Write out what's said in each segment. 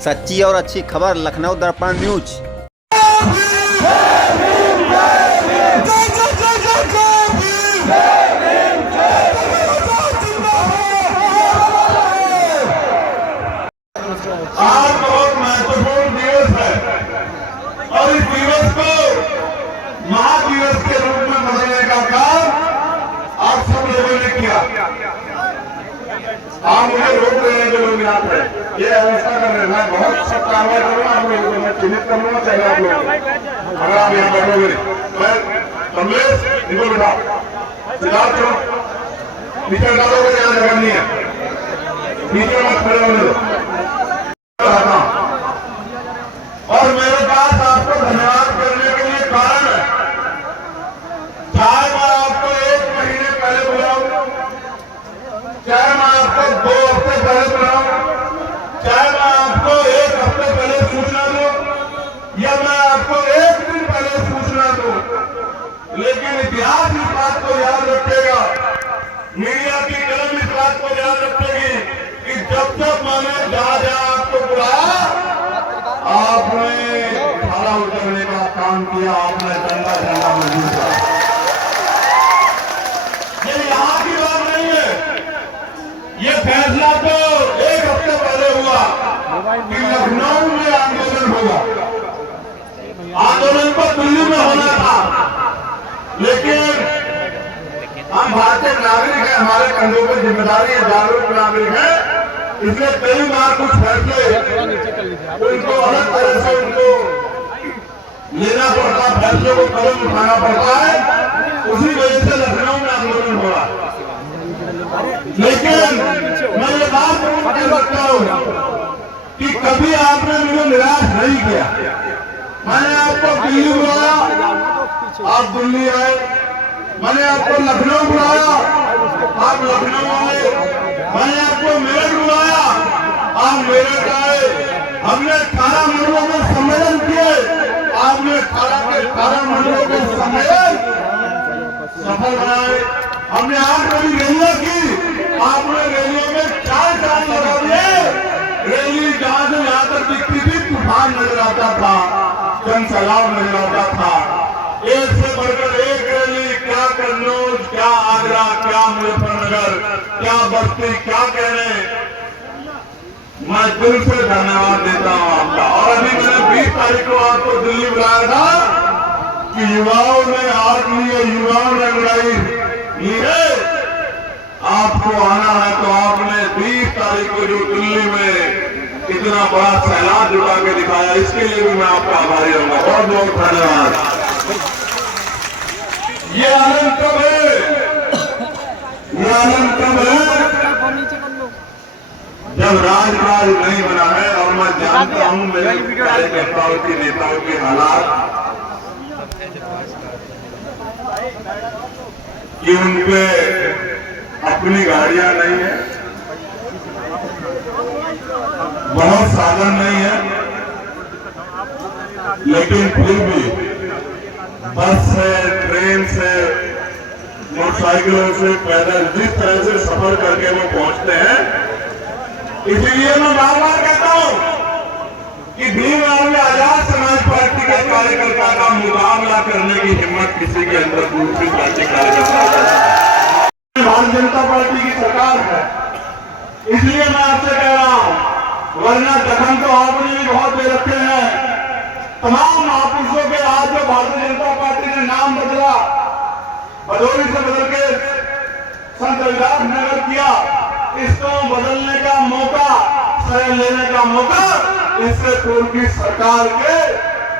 सच्ची और अच्छी खबर लखनऊ दर्पण न्यूज। आज बहुत महत्वपूर्ण दिवस है और इस दिवस को महादिवस के रूप में बदलने का काम आप सब लोगों ने किया। आप मुझे रोक रहे हैं जो लोग यहाँ पे ये व्यवस्था कर रहे हैं, मैं बहुत सब कार्रवाई करूंगा, आप लोगों को मैं चिन्हित कर लूंगा, चाहिए आप लोग अगर आप यहाँ बैठोगे। मैं कमलेश निकल उठा सिद्धार्थ चलो नीचे डालोगे, यहाँ जगह नहीं है, नीचे मत खड़े होने दो। और मेरे पास आपको धन्यवाद करने के लिए कारण है, चाहे मैं आपको 1 महीने पहले बुलाऊं, चाहे मैं आपको 2 हफ्ते पहले बुलाऊं, चाहे मैं आपको 1 हफ्ते पहले सूचना दूं या मैं आपको 1 दिन पहले सूचना दूं, लेकिन इतिहास इस बात को याद रखेगा, मीडिया की कलम इस बात को याद रखेगी कि जब मैंने जहां आपको बुलाया आपने खड़ा उतरने का काम किया, आपने झंडा मजबूत किया। ये यहाँ की बात नहीं है, ये फैसला तो 1 हफ्ते पहले हुआ कि लखनऊ में आंदोलन होगा। आंदोलन तो दिल्ली में होना था, लेकिन हम भारतीय नागरिक हैं, हमारे कंधों पर जिम्मेदारी है, जागरूक नागरिक है, इसलिए कई बार कुछ फैसले उनको अलग तरह से उनको लेना पड़ता है, फैसले को कदम उठाना पड़ता है, उसी वजह से लखनऊ में आंदोलन हो रहा है। लेकिन मैं ये बात कह सकता हूँ कि कभी आपने मुझे निराश नहीं किया। मैंने आपको दिल्ली बुलाया, आप दिल्ली आए, मैंने आपको लखनऊ बुलाया, आप लखनऊ आए, मैंने आपको मेरठ बुलाया, आप मेरठ आए, हमने 18 मंडलों में सम्मेलन किए, आपने 18 मंडलों के सम्मेलन सफल बनाए। हमने 8 बड़ी रैलियां की, आपने रैलियों में 4 चांद लगा दिए। रैली जहां से यहां तक दिखती थी, तूफान नजर आता था, जन सैलाब नजर आता था। एक से बढ़कर एक रैली, क्या कन्नौज, क्या आगरा, क्या मुजफ्फरनगर, क्या बस्ती, क्या कहने। मैं दिल से धन्यवाद देता हूं आपका। और अभी मैंने 20 तारीख को आपको दिल्ली बुलाया था कि युवाओं ने आग लिए, युवाओं ने लड़ाई ली है, आपको आना है तो आपने 20 तारीख को जो दिल्ली में इतना बड़ा सैलाब जुटा के दिखाया, इसके लिए भी मैं आपका आभारी रहूंगा। बहुत बहुत धन्यवाद। ये आनंद कब है, ये आनंद कब है जब राजकाज नहीं बना है। और मैं जानता हूं मेरे कार्यकर्ताओं के नेताओं के हालात कि उनके अपनी गाड़ियां नहीं है, बहुत साधन नहीं है, लेकिन फिर भी बस से, ट्रेन से, मोटरसाइकिलों से, पैदल जिस तरह से सफर करके वो पहुंचते हैं। इसलिए मैं बार बार कहता हूं कि भीमराव आजाद समाज पार्टी के कार्यकर्ता का मुकाबला करने की हिम्मत किसी के अंदर दूसरी पार्टी कार्यकर्ता। भारतीय जनता पार्टी की सरकार है, इसलिए मैं आपसे कह रहा हूं, वरना जखम तो आपने भी बहुत दे रखे हैं। तमाम महापुरुषों के आज जो भारतीय जनता पार्टी ने नाम बदला, भदोही से बदल के संत रविदास नगर किया, इसको बदलने का मौका, शरण लेने का मौका इससे पूर्व की सरकार के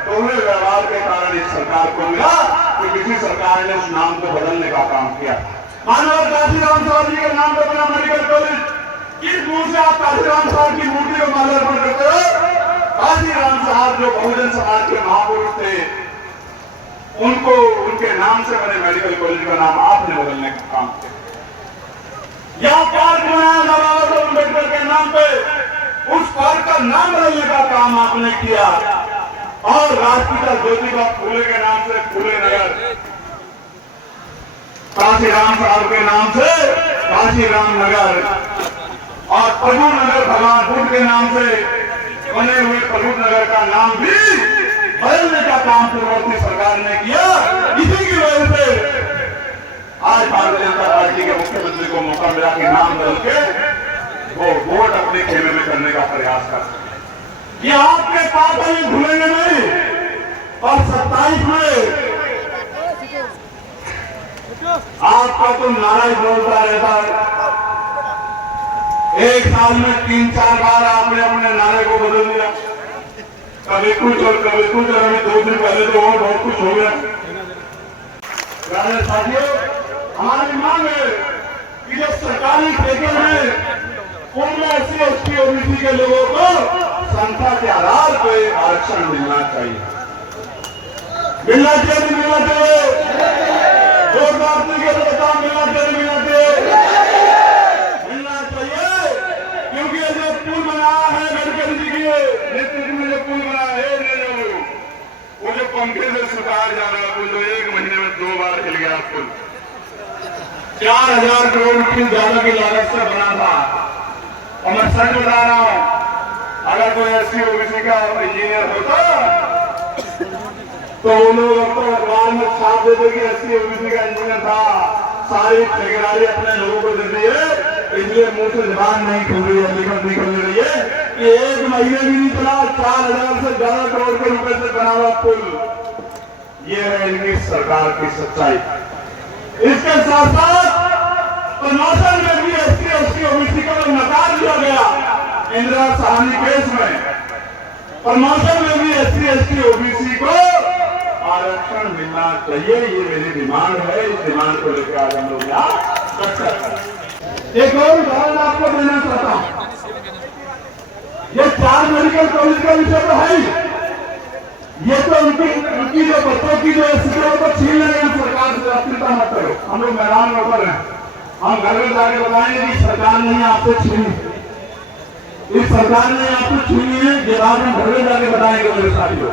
दोहरे व्यवहार के कारण इस सरकार को मिला कि किसी सरकार ने उस नाम को बदलने का काम किया। मानव काशीराम साहब जी के नाम पर बना मेडिकल कॉलेज, किस मुंह से आप काशीराम साहब की मूर्ति को माल्यार्पण करते हो? काशीराम साहब जो बहुजन समाज के महापुरुष थे, उनको उनके नाम से बने मेडिकल कॉलेज का नाम आपने बदलने का काम किया। यहाँ पार्क बनाया बाबा साहब अम्बेडकर के नाम पे, उस पार्क का नाम बदलने का काम आपने किया। और राष्ट्रपिता ज्योतिबा फूले के नाम से फूले नगर, काशीराम साहब के नाम से काशीराम नगर, और प्रभु नगर भगवान बुद्ध के नाम से बने हुए प्रभुत नगर का नाम भी बदलने का काम पूर्ववर्ती सरकार ने किया। इसी की वजह से आज भारतीय जनता पार्टी के मुख्यमंत्री को मौका मिला कि नाम बदल के वो वोट अपने खेमे में करने का प्रयास कर सके। ये आपके पास ये भूलेंगे नहीं। और 27 में आपका तो नारा ही बोलता रहता है। एक साल में 3-4 बार आपने अपने नारे को बदल दिया, कभी कुछ और कभी कुछ, और अभी 2 दिन पहले तो और बहुत कुछ हो गया। प्यारे साथियों, हमारी मांग है कि जो सरकारी ठेके में उनमें SC/ST OBC के लोगों को संख्या के आधार पर आरक्षण मिलना चाहिए। मिलना चाहिए, मिलना चाहिए। जोरदार तरीके से बता, मिलना चाहिए, मिलना चाहिए, मिलना चाहिए। क्योंकि जो पुल बनाया है गडकरी जी के नेतृत्व में, जो पुल बनाया है, वो जो पंखे से सुधार जा रहा पुल, जो 1 महीने में 2 बार हिल गया पुल, 4000 करोड़ की ज्यादा की लागत से बना था। और मैं सच बता रहा हूं, अगर कोई SC/OBC का इंजीनियर होता तो वो लोग अब तो अखबार में छाप देते कि SC/OBC का इंजीनियर था, सारी ठेकेदारी अपने लोगों को दे दी है, इसलिए मुंह से जबान नहीं खुल रही है, निकल रही है कि 1 महीने भी नहीं चला, 4000 से ज्यादा करोड़ के रुपए से बना हुआ पुल। ये है इनकी सरकार की सच्चाई। इसके साथ साथ प्रमोशन में भी SC/ST OBC को नकार दिया गया इंदिरा साहनी केस में। प्रमोशन में भी SC/ST OBC को आरक्षण मिलना चाहिए, ये मेरी डिमांड है। इस डिमांड को लेकर आज हम लोग यहाँ चर्चा करें। एक और उदाहरण आपको देना चाहता हूँ। ये 4 मेडिकल कॉलेज का विषय तो है ही, ये तो उनकी जो बच्चों की जो शिक्षा को छीन लेंगे सरकार से, चिंता मत करो, हम लोग मैदान में उतर रहे हैं। हम घर में जाके बताएंगे कि सरकार ने आपसे छीनी, इस सरकार ने आपको छीनी है, ये बात हम घर में जाके बताएंगे मेरे साथियों।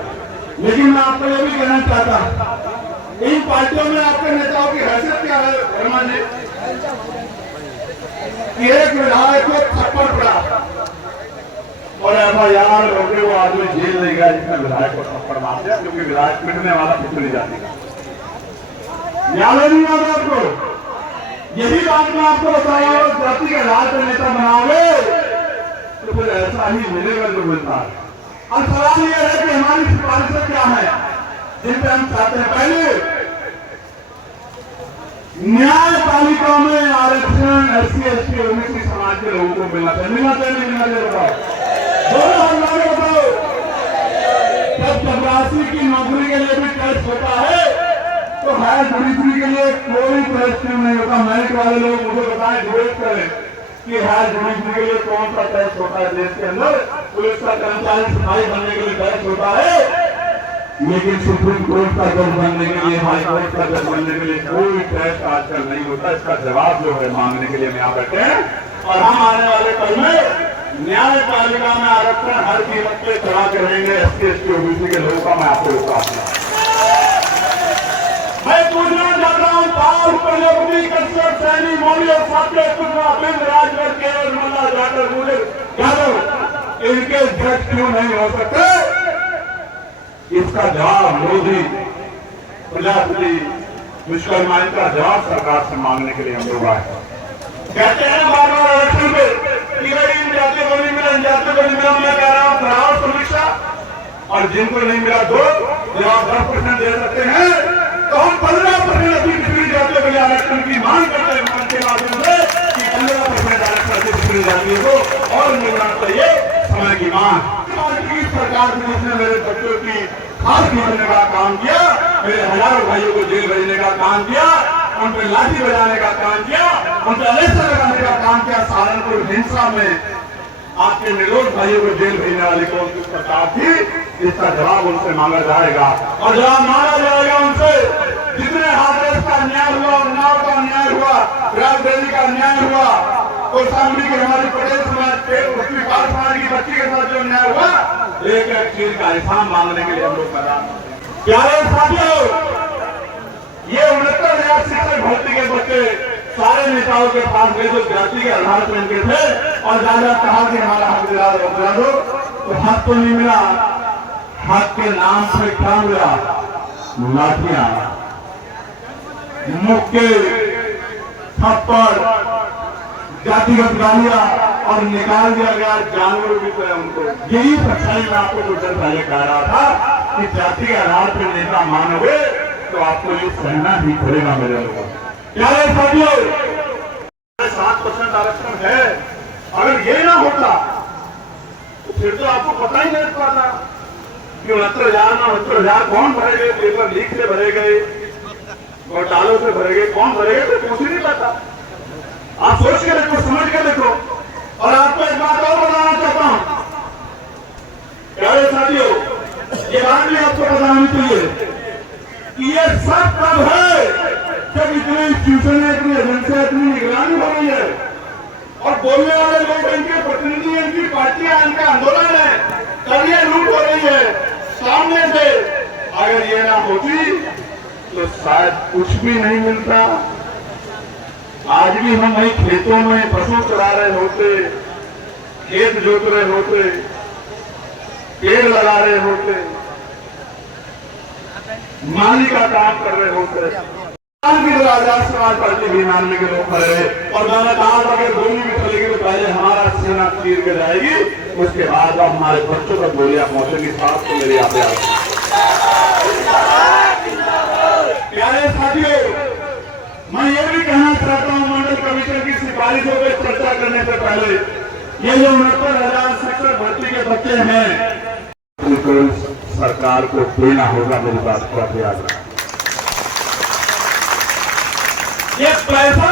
लेकिन मैं आपको ये भी कहना चाहता हूं, इन पार्टियों में आपके नेताओं की हैसियत क्या है वर्मा जी? एक विधायक को थप्पड़ पड़ा और FIR होकर वो आदमी जेल नहीं गया जिसने विधायक को थप्पड़ मार दिया, क्योंकि विधायक पिटने वाला पिटने जाती है। न्यायालय नहीं आता आपको। यही बात मैं आपको बताया, जाति के आधार पर नेता बनाओगे तो फिर ऐसा ही मिलेगा जो मिलता है। अब सवाल यह है कि हमारी सिफारिशें क्या है जिन पर हम चाहते हैं। पहले न्यायपालिका में आरक्षण SC/ST OBC समाज के लोगों को मिलना चाहिए, मिलना चाहिए, नहीं मिलना चाहिए, बताओ दोनों हमारे बताओ। जब चपरासी की नौकरी के लिए भी टेस्ट होता है तो हायर जुडिशरी के लिए कोई टेस्ट नहीं होता। मेरिट वाले लोग मुझे बताएं, डिबेट करें कि हायर जुडिशरी के लिए कौन सा टेस्ट होता है देश के अंदर। पुलिस का कर्मचारी सिपाही बनने के लिए टेस्ट होता है, लेकिन सुप्रीम कोर्ट का जज बनने के लिए, हाई कोर्ट का जज बनने के लिए कोई टेस्ट आजकल नहीं होता। इसका जवाब जो है मांगने के लिए हम यहाँ बैठे हैं। और हम आने वाले कल में न्यायपालिका में आरक्षण हर कीमत पे चढ़ा के रहेंगे SC/ST OBC के लोगों का। मैं आपको विश्वास दिलाता हूं। मैं पूछना चाहता हूँ, पाल प्रजापति, कश्यप, सैनी, मौर्य, सात्य, कुशवाहा, बिंद, राजभर, केवल, मल्ला, जाटव, गुर्जर, यादव, इनके जज क्यों नहीं हो सकते? इसका जवाब मोदी, प्रजापति, विश्वकर्मा, इनका जवाब सरकार से मांगने के लिए हम लोग आए। कहते हैं बार बार आरक्षण पे इन जातियों को नहीं मिला, इन जातियों को नहीं मिला। मैं कह रहा हूँ कराओ समीक्षा, और जिनको नहीं मिला दो, जवाब 10% दे सकते हैं तो हम 15% अपनी पिछड़ी जातियों के लिए आरक्षण की मांग करते हैं मन के माध्यम से कि 15% आरक्षण पिछड़ी जातियों को और मिलना चाहिए। समय की मांग सरकार ने जिसने मेरे बच्चों की खास भेजने का काम किया, मेरे हजारों भाइयों को जेल भेजने का काम किया, उन पर लाठी बजाने का काम किया, उन पर अलेक्शन लगाने का काम किया। सहारनपुर हिंसा में आपके निर्दोष भाइयों को जेल भेजने वाली कौन सी सरकार थी? इसका जवाब उनसे मांगा जाएगा, और जवाब मांगा जाएगा उनसे। जितने हाथरस का न्याय हुआ, उन्नाव का न्याय हुआ, राजबरेली का न्याय हुआ, कौशाम्बी की हमारी पटेल समाज के उसकी पाल समाज की बच्ची के साथ जो न्याय हुआ, एक एक चीज का हिसाब मांगने के लिए हम लोग मैदान में। प्यारे साथियों, ये 69,000 शिक्षक भर्ती के बच्चे सारे नेताओं के पास गए जो जाति के आधार पर इनके थे, और ज्यादा कहा कि हमारा हक दिला दो। तो हक तो नहीं मिला, हक के नाम पे क्या मिला? लाठियां, मुक्के, थप्पड़, जातिगत गालियां और निकाल दिया गया जानवरों की तरह उनको। यही सच्चाई मैं आपको कुछ देर पहले कह रहा था कि जाति के आधार पर नेता मानोगे तो आपको ये सहना ही पड़ेगा मेरे लोगों। क्या है साथियों, 7% आरक्षण है, अगर ये ना होता तो फिर तो आपको पता ही नहीं पाता कि 69,000 कौन भरे गए, पेपर लीक से भरे गए, घोटालों से भरे गए, कौन भरे गए तो कुछ ही नहीं पता। आप सोच के देखो, समझ के देखो। और आपको एक बात और बताना चाहता हूं प्यारे साथियों, ये बात भी आपको बतानी चाहिए कि ये सब तब है जब इतनी इंस्टीट्यूशन है, इतनी एजेंसियां, इतनी निगरानी हो रही है और बोलने वाले लोग, इनके प्रतिनिधि, इनकी पार्टियां, इनका आंदोलन है, तब ये लूट हो रही है सामने से। अगर ये ना होती तो शायद कुछ भी नहीं मिलता। आज भी हम वही खेतों में पशु चरा रहे होते, खेत जोत रहे होते, पेड़ लगा रहे होते, माली का काम कर रहे होते। आजाद समाज पार्टी भी मानने के लोग खड़े और मैंने कहा अगर गोली भी चलेगी तो पहले हमारा सीना चीर के जाएगी, उसके बाद अब हमारे बच्चों तक गोलियां पहुंचेगी। साथ तो मेरे यहाँ प्यारे साथियों, मैं ये भी कहना चाहता हूं मंडल कमीशन की सिफारिशों पर चर्चा करने से पहले, ये जो 69,000 शिक्षक भर्ती के बच्चे हैं उनको सरकार को देना होगा। मेरी बात का ध्यान रखना। ये पैसा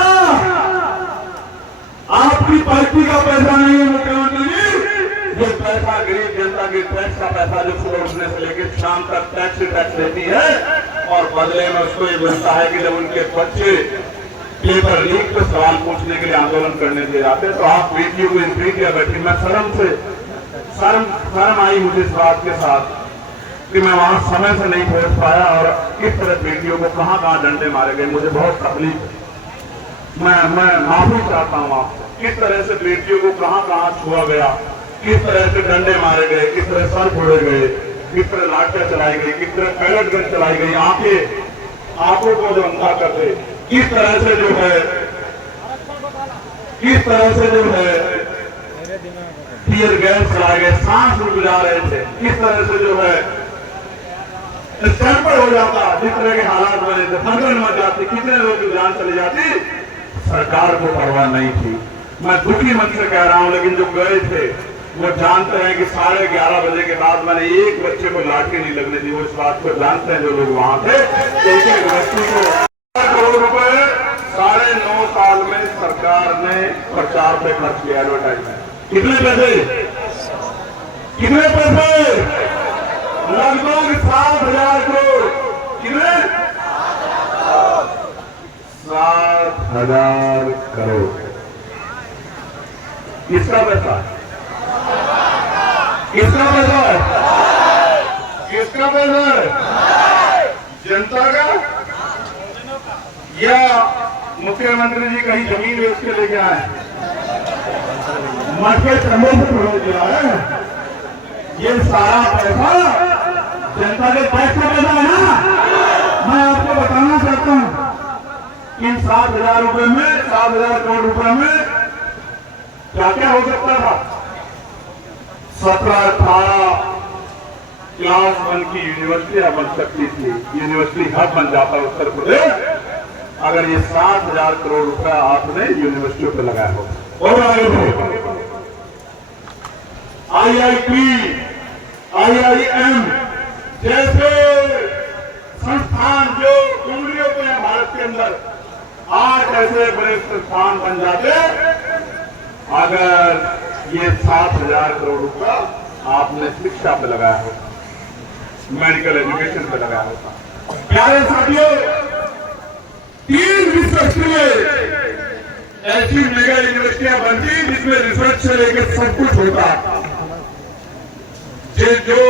आपकी पार्टी का पैसा नहीं है मुख्यमंत्री जी, ये पैसा गरीब जनता के टैक्स का पैसा जो सुबह उठने से लेकर शाम तक टैक्स देती है और बदले में उसको ये मिलता है कि जब उनके बच्चे पेपर लीक पे सवाल पूछने के लिए आंदोलन करने दिए जाते हैं तो आप बेटियों को इंट्री किया बैठी। मैं शर्म आई मुझे इस बात के साथ कि मैं वहां समय से नहीं पहुंच पाया और किस तरह बेटियों को कहां डंडे मारे गए, मुझे बहुत तकलीफ। मैं माफी चाहता हूं आपसे, किस तरह से बेटियों को कहां छुआ गया, किस तरह से डंडे मारे गए, किस तरह सर फोड़े गए, किस तरह लाठियां चलाई गई, किस तरह पैलेट गन चलाई गई, आंखों को जो अंधा कर दे, किस तरह से जो है टीयर गैस चलाए गए, सांस रुक जा रहे थे, किस तरह से जो है स्टैंपर हो जाता, जिस तरह के हालात बने थे, फंगन मच जाती, कितने लोगों की जान चली जाती, सरकार को परवाह नहीं थी। मैं दुखी मन से कह रहा हूं, लेकिन जो गए थे वो जानते हैं कि 11:30 बजे के बाद मैंने एक बच्चे को लाठी नहीं लगने दी। वो इस बात को जानते हैं जो लोग वहां थे। एक व्यक्ति को 1 करोड़ रुपए 9.5 साल में सरकार ने प्रचार पे खर्च किया, एडवर्टाइजमेंट। कितने पैसे? लगभग 7,000 करोड़। कितने? 7,000 करोड़। किसका पैसा है? किसका पैसा है? किसका पैसा है? जनता का या मुख्यमंत्री जी कहीं जमीन बेच के लेके आए? मठ के चंदे से खरीद दिया है। ये सारा पैसा जनता के टैक्स का पैसा है ना। मैं आपको बताना चाहता हूं इन 7,000 रुपए में, 7,000 करोड़ रुपए में क्या क्या हो सकता था। 17-18 क्लास 1 की यूनिवर्सिटियां बन सकती थी, यूनिवर्सिटी हब बन जाता उत्तर प्रदेश, अगर ये 7,000 करोड़ रुपया आपने यूनिवर्सिटियों पे लगाया हो। और IIT, IIM जैसे संस्थान जो उंगलियों पे हैं भारत के अंदर, आज ऐसे बड़े संस्थान बन जाते अगर ये 7,000 करोड़ रुपया आपने शिक्षा पे लगाया होता, मेडिकल एजुकेशन पे लगाया होता। प्यारे साथियों, 3 विश्वस्तरीय ऐसी मेगा यूनिवर्सिटियां बनती जिसमें रिसर्च से लेकर सब कुछ होता। जो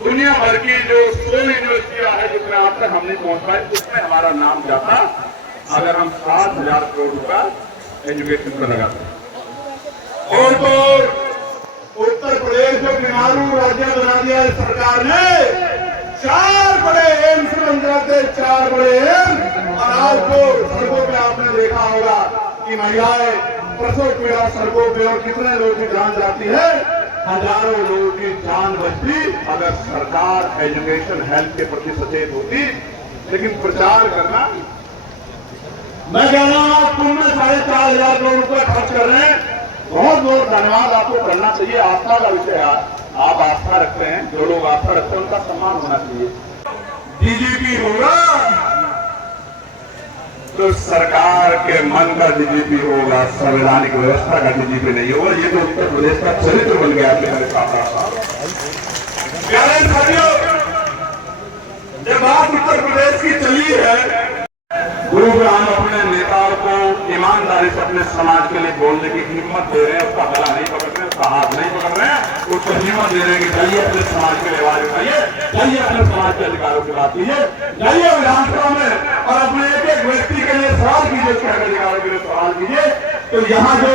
दुनिया भर की जो 16 यूनिवर्सिटियां है जिसमें आज तक हम नहीं पहुंच पाए, उसमें हमारा नाम जाता अगर हम 7,000 करोड़ रुपया एजुकेशन पर लगाते। और तो उत्तर जो बीमारू राज्य बना दिया है सरकार ने, 4 बड़े एम्स बन जाते, 4 बड़े एम्स। और आज को सड़कों पे आपने देखा होगा कि महिलाएं प्रसव पीड़ा सड़कों पे, और कितने लोगों की जान जाती है, हजारों लोगों की जान बचती अगर सरकार एजुकेशन हेल्थ के प्रति सचेत होती। लेकिन प्रचार करना, मैं कह रहा हूं आप कुल में 4,500 करोड़ रुपए खर्च कर रहे हैं, बहुत बहुत धन्यवाद आपको करना चाहिए। आस्था का विषय है, आप आस्था रखते हैं, जो लोग आस्था रखते हैं उनका सम्मान होना चाहिए। डीजीपी होगा तो सरकार के मन का डीजीपी होगा, संवैधानिक व्यवस्था का डीजीपी नहीं होगा। ये तो उत्तर प्रदेश का चरित्र बन गया मेरे साथ। प्यारे साथियों, जब बात उत्तर प्रदेश की चली है, गुरुग्राम अपने नेताओं को ईमानदारी से अपने समाज के लिए बोलने की हिम्मत दे रहे हैं, उसका गला नहीं पकड़ रहे हैं, उसका हाथ नहीं पकड़ रहे हैं, उसको हिम्मत दे रहे हैं कि जाइए अपने समाज के लिए आवाज उठाइए, जाइए अपने समाज के अधिकारों की बात कीजिए, जाइए विधानसभा में और अपने एक एक व्यक्ति के लिए सवाल कीजिए, उसके अधिकारों के लिए सवाल कीजिए। तो यहाँ जो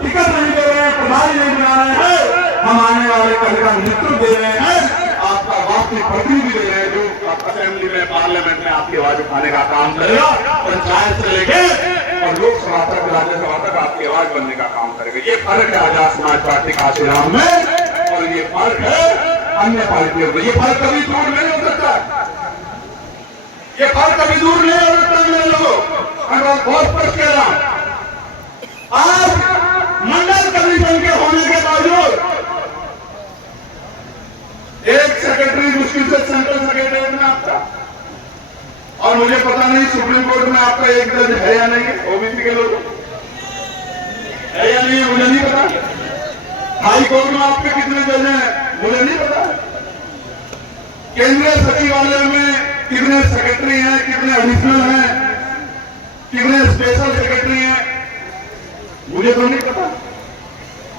टिकट नहीं दे रहे हैं, प्रभारी नहीं बना रहे हैं, हम आने वाले कल का नेतृत्व दे रहे हैं, आपका वास्तविक प्रतिनिधि दे रहे हैं, जो असेंबली में पार्लियामेंट में आपकी आवाज उठाने का काम करेगा, पंचायत से लेके और लोकसभा तक राज्यसभा तक आपकी आवाज बनने का काम करेगा। ये फर्क है आजाद समाज पार्टी का आशीर्वाद में, और ये फर्क है अन्य पार्टियों में। ये फर्क कभी दूर नहीं हो सकता, ये फर्क कभी दूर नहीं हो सकता मेरे लोगों। मैं बहुत स्पष्ट कह रहा हूं, आज मंडल कमीशन के होने के बावजूद एक सेक्रेटरी मुश्किल से सेंट्रल सेक्रेटरी में आपका, और मुझे पता नहीं सुप्रीम कोर्ट में आपका एक जज है या नहीं है, ओबीसी के लोग है या नहीं है मुझे नहीं पता। हाई कोर्ट में आपके कितने जज हैं मुझे नहीं पता। केंद्रीय सचिवालय में कितने सेक्रेटरी हैं, कितने एडिशनल हैं, कितने स्पेशल सेक्रेटरी हैं, मुझे तो नहीं पता।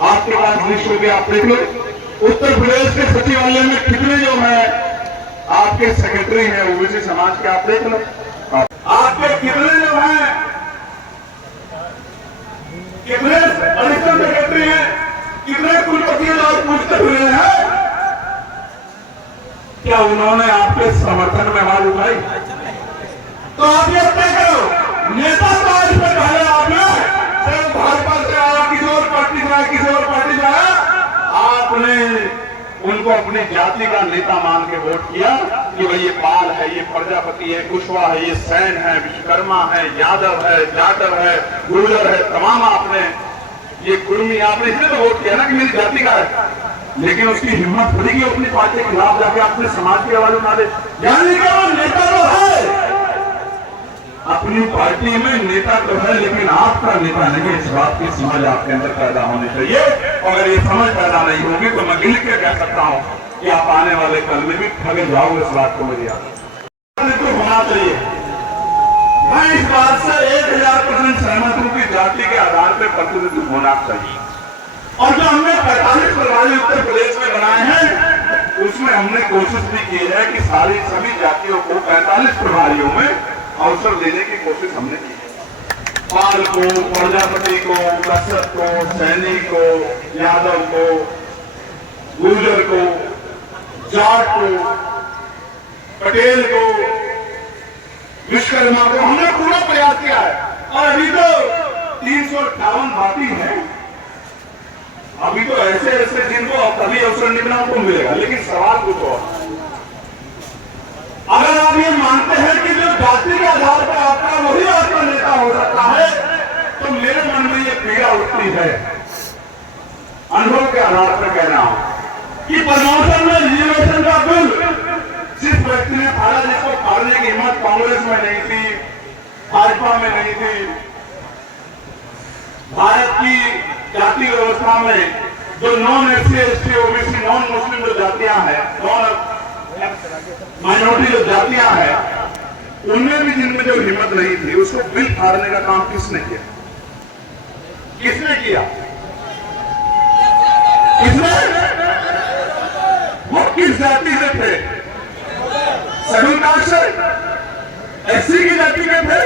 आपके पास लिस्ट हो गया, आप देख लो। उत्तर प्रदेश के सचिवालय में कितने जो है आपके सेक्रेटरी हैं ओबीसी समाज के, आप देख लो। आपके कितने जो हैं, कितने एडिशनल सेक्रेटरी हैं, कितने कुलपति और पूछते हुए हैं, क्या उन्होंने आपके समर्थन में आवाज उठाई? तो आप ये तय करो, नेता तो आज पे पहले आपने सिर्फ भाजपा से आया, किसी और पार्टी से आया, किसी और पार्टी से आया, आपने उनको अपनी जाति का नेता मान के वोट किया कि भाई ये पाल है, ये प्रजापति है, कुशवाहा है, ये सैन है, विश्वकर्मा है, यादव है, जाटव है, गुर्जर है, तमाम आपने ये कुर्मी, आपने इसलिए तो वोट किया ना कि मेरी जाति का है। लेकिन उसकी हिम्मत थोड़ी की अपनी पार्टी के खिलाफ जाके अपने समाज की आवाज उठा दे। यानी कि वो नेता तो है, अपनी पार्टी में नेता तो है, लेकिन आपका नेता नहीं। इस बात की समझ आपके अंदर पैदा होनी चाहिए। अगर ये समझ पैदा नहीं होगी तो मैं गिल के कह सकता हूं कि आप आने वाले कल में भी ठगे जाओगे। इस बात को मेरी तो होना चाहिए। मैं इस बात से 1000% सहमत हूं कि जाति के आधार पर प्रतिनिधित्व होना चाहिए। और जो हमने 45 प्रभारी उत्तर प्रदेश में बनाए हैं, उसमें हमने कोशिश भी की है कि सभी जातियों को 45 प्रभारियों में अवसर देने की कोशिश हमने की है। पाल को, प्रजापति को, कश्यप को, सैनी को, यादव को, गुर्जर को, जाट को, पटेल को, विश्वकर्मा को, हमने पूरा प्रयास किया है। और अभी तो 358 बाकी है। अभी तो ऐसे ऐसे जिनको कभी अवसर नहीं मिला उनको मिलेगा। लेकिन सवाल कुछ और, अगर आप ये मानते हैं कि जो जाति के आधार पर आपका वही आपका नेता हो सकता है, तो मेरे मन में ये पीड़ा उठती है। अनुभव के आधार पर कह रहा हूं कि प्रमोशन में रिजर्वेशन का बिल जिस व्यक्ति ने फाड़ा, जिसको फाड़ने की हिम्मत कांग्रेस में नहीं थी, भाजपा में नहीं थी, भारत की जाति व्यवस्था में जो non SC ST OBC non Muslim जो जातियां हैं, नॉन माइनॉरिटी जो जातियां हैं, उनमें भी जिनमें जो हिम्मत नहीं थी, उसको बिल फाड़ने का काम किसने किया? किसने किया? किसने? वो किस जाति से थे? शेड्यूल कास्ट से, एससी की जाति के थे,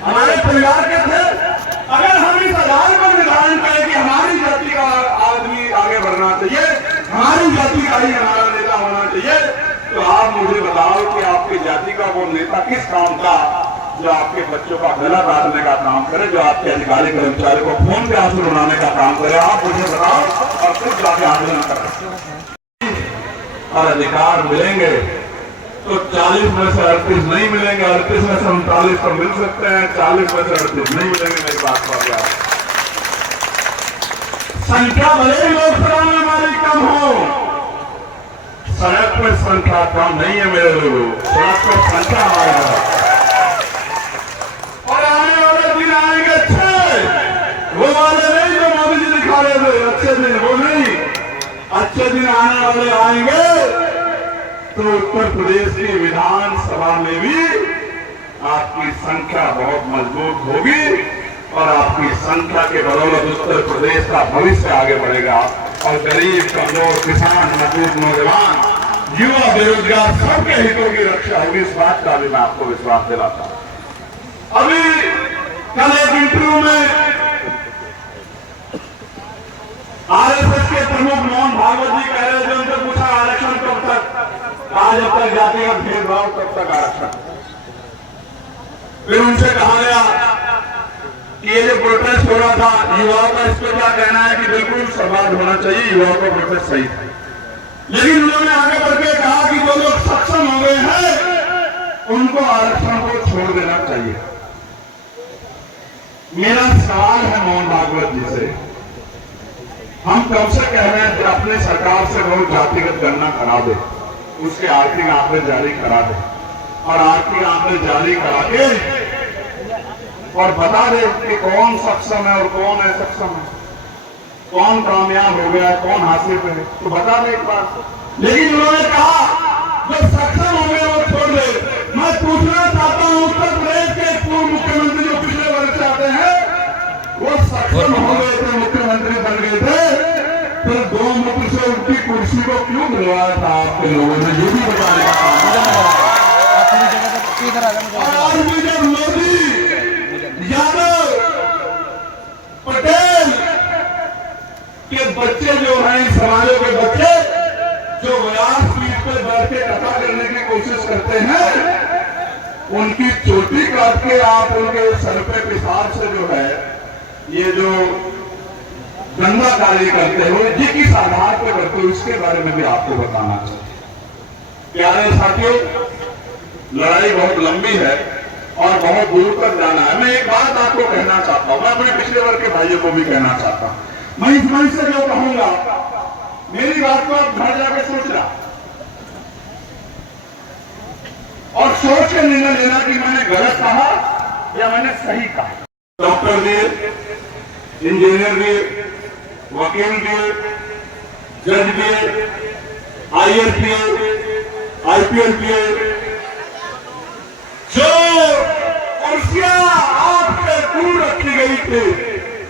हमारे परिवार के थे। अगर हम इस आधार पर निर्धारण करें कि हमारी जाति का आदमी आगे बढ़ना मुझे बताओ कि आपकी जाति का वो नेता किस काम का जो आपके बच्चों का गला काटने का काम करे, जो आपके अधिकारी कर्मचारी को फोन पे आंसू रुलाने का काम करे, आप मुझे बताओ और खुद जाके आंदोलन करें। और अधिकार मिलेंगे तो 40 में से 38 नहीं मिलेंगे, 38 में से 39 तो मिल सकते हैं, 40 में से 38 नहीं मिलेंगे। मेरी बात को क्या संख्या भले ही लोकसभा में हमारी कम हो, सड़क पर संख्या कम नहीं है मेरे लोगों, सड़क पर संख्या हमारे और आने वाले दिन आएंगे अच्छे, वो वाले नहीं जो मोदी जी दिखा रहे थे अच्छे दिन, वो नहीं, अच्छे दिन आने वाले आएंगे तो उत्तर प्रदेश की विधानसभा में भी आपकी संख्या बहुत मजबूत होगी और आपकी संख्या के बदौलत उत्तर प्रदेश का भविष्य आगे बढ़ेगा और गरीब, कमजोर, किसान, मजदूर, नौजवान, युवा, बेरोजगार सबके हितों की रक्षा होगी। इस बात का भी मैं आपको विश्वास दिलाता हूं। अभी कल एक इंटरव्यू में आरएसएस के प्रमुख मोहन भागवत जी कह रहे थे, उनसे पूछा आरक्षण कब तक, आज जब तक जातिगत भेदभाव तब तक आरक्षण। फिर उनसे कहा गया कि ये जो प्रोटेस्ट हो रहा था युवाओं का, इस पर क्या कहना है कि बिल्कुल समाज होना चाहिए, युवाओं का प्रोटेस्ट सही था। लेकिन उन्होंने आगे बढ़ के कहा कि जो लोग सक्षम हो गए हैं उनको आरक्षण को छोड़ देना चाहिए। मेरा सवाल है मोहन भागवत जी से, हम कब से कह रहे हैं कि अपनी सरकार से बहुत जातिगत गणना करा दे, उसके आर्थिक आंकड़े जारी करा दे और आर्थिक आंकड़े जारी करा के और बता दे कि कौन सक्षम है और कौन असक्षम है, कौन कामयाब हो गया, कौन हासिल पे है, तो बता दे एक बार। लेकिन उन्होंने कहा जो सक्षम हो गए वो छोड़ दे। मैं पूछना चाहता हूं उत्तर प्रदेश के पूर्व मुख्यमंत्री जो पिछले वर्ष से आते हैं वो सक्षम हो गए थे, मुख्यमंत्री बन गए थे, फिर गौमूत्र से उनकी कुर्सी को क्यों दिलवाया था आपके लोगों ने, ये भी बताने का काम। आज भी जब मोदी, यादव, पटेल के बच्चे जो हैं, समाजों के बच्चे जो व्यासपीठ पे बैठ के कथा करने की कोशिश करते हैं, उनकी चोटी काट के आप उनके सर पे पिसार से जो है ये जो गंदा कार्य करते हो, ये किस आधार पर करते हो, इसके बारे में भी आपको बताना चाहिए। प्यारे साथियों, लड़ाई बहुत लंबी है और बहुत दूर तक जाना है। मैं एक बात आपको कहना चाहता हूं, मैं अपने पिछले वर्ग के भाइयों को भी कहना चाहता हूं। मैं इस मंच से जो कहूंगा, मेरी बात को आप घर जाके सोचना और सोच के निर्णय लेना कि मैंने गलत कहा या मैंने सही कहा। डॉक्टर दिए, इंजीनियर दिए, वकील दिए, जज दिए, आईएएस दिए, आईपीएस दिए, जो कुर्सियां आपसे दूर रखी गई थी,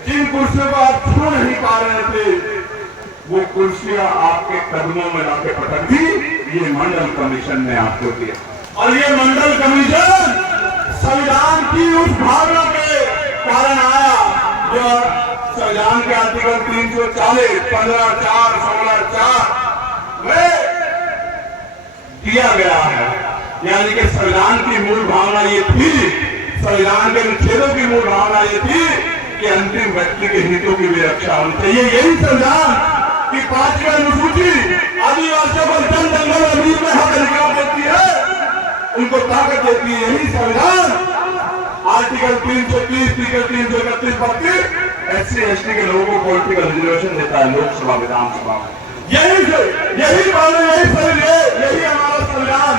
जिन कुर्सियों को आप छू नहीं पा रहे थे, वो कुर्सियां आपके कदमों में लाके पटक दी। ये मंडल कमीशन ने आपको दिया और ये मंडल कमीशन संविधान की उस भावना के कारण आया जो संविधान के आर्टिकल 340, 15(4), 16(4) में दिया गया है। यानी कि संविधान की मूल भावना ये थी, संविधान के अनुच्छेदों की मूल भावना ये थी कि अंतिम व्यक्ति के हितों की भी रक्षा होनी चाहिए। यही संविधान की 5वीं अनुसूची आदिवासियों को जन जंगल जमीन में हक अधिकार देती है, उनको ताकत देती है। यही संविधान आर्टिकल 330, 331, 32 SC/ST के लोगों को पॉलिटिकल रिजर्वेशन देता है लोकसभा, विधानसभा में। यही मानो, यही हमारा संविधान।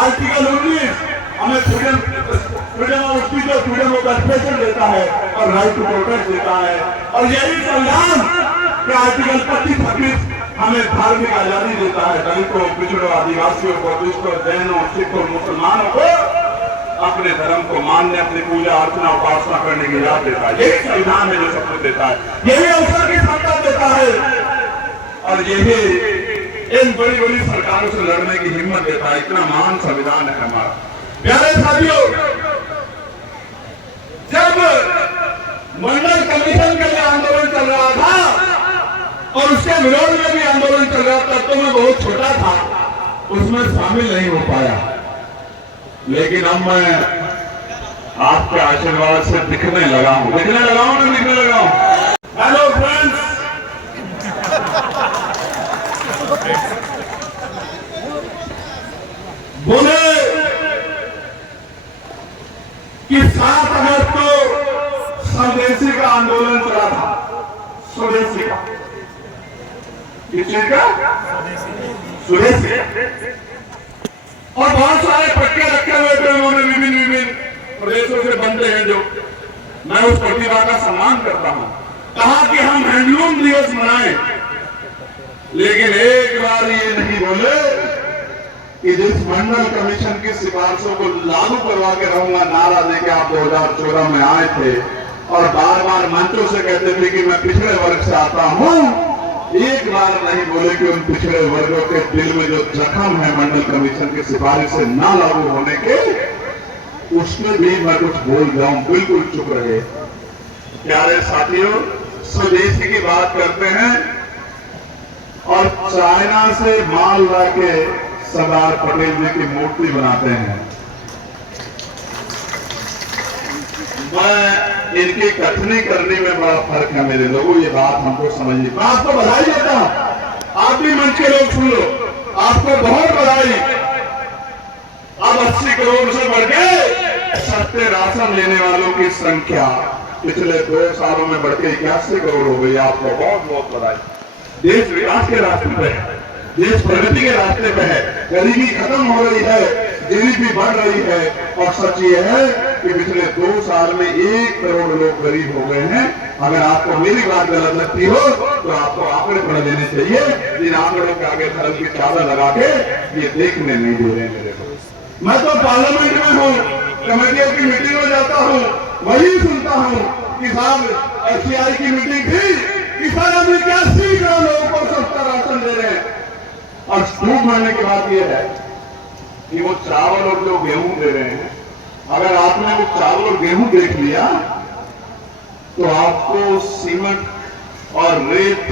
आर्टिकल 19 हमें फ्रीडम ऑफ स्पीच और फ्रीडम ऑफ एक्सप्रेशन देता है और राइट टू प्रोटेस्ट देता है। और यही संविधान के आर्टिकल 25-26 हमें धार्मिक आजादी देता है। दलितों, पिछड़ों, आदिवासियों को, दुष्टों, जैनों, सिखों, मुसलमानों को अपने धर्म को मानने, अपनी पूजा अर्चना उपासना करने की इजाजत देता है। यही संविधान है जो सब कुछ देता है, यही अवसर की ताकत देता है और यही इन बड़ी बड़ी सरकारों से लड़ने की हिम्मत देता है। इतना महान संविधान है हमारा। प्यारे साथियों, जब मंडल कमीशन के लिए आंदोलन चल रहा था और उसके विरोध में भी आंदोलन चल रहा था, तो मैं बहुत छोटा था उसमें शामिल नहीं हो पाया, लेकिन अब मैं आपके आशीर्वाद से दिखने लगा हूं ना दिखने लगा हूं। हेलो फ्रेंड्स, बोले कि 7 अगस्त को स्वदेशी का आंदोलन चला था। स्वदेशी का किस चीज का? स्वदेशी। और बहुत सारे पट्टे रखे हुए थे उन्होंने, विभिन्न प्रदेशों से बनते हैं, जो मैं उस प्रतिभा का सम्मान करता हूं। कहा कि हम हैंडलूम दिवस मनाएं, लेकिन एक बार ये नहीं बोले कि जिस मंडल कमीशन की सिफारिशों को लागू करवा के रहूंगा नारा देके आप 2014 में आए थे और बार बार मंचों से कहते थे कि मैं पिछड़े वर्ग से आता हूं। एक बार नहीं बोले कि उन पिछड़े वर्गों के दिल में जो जख्म है मंडल कमीशन की सिफारिश से ना लागू होने के, उसमें भी मैं कुछ बोल जाऊं, बिल्कुल चुप रहे। प्यारे साथियों, स्वदेशी की बात करते हैं और चाइना से माल लाके सरदार पटेल जी की मूर्ति बनाते हैं। मैं इनकी कथनी करने में बड़ा फर्क है मेरे लोगों, ये बात हमको समझिए। मैं आपको बधाई देता हूं, आप भी मंच के लोग सुन लो, आपको बहुत बधाई। अब 80 करोड़ से बढ़ के सस्ते राशन लेने वालों की संख्या पिछले 2 सालों में बढ़ के 81 करोड़ हो गई। आपको बहुत बहुत बधाई। देश विकास के रास्ते पे है, देश प्रगति के रास्ते पे है, गरीबी खत्म हो रही है, जीडीपी बढ़ रही है। और सच ये है कि पिछले 2 साल में 1 करोड़ लोग गरीब हो गए हैं। अगर आपको मेरी बात गलत लगती हो तो आपको आंकड़े पढ़ लेने चाहिए, जिन आंकड़ों के आगे धर्म की चादर लगा के ये देखने नहीं दे रहे मेरे को। मैं तो पार्लियामेंट में हूँ, कमेटियों की मीटिंग में जाता हूँ, वही सुनता हूँ कि साहब एफसीआई की मीटिंग थी, किसान अभी 81 करोड़ लोगों को सस्ता राशन दे रहे हैं। और खूब मानने की बात यह है कि वो चावल और जो गेहूं दे रहे हैं, अगर आपने वो चावल और गेहूं देख लिया तो आपको सीमेंट और रेत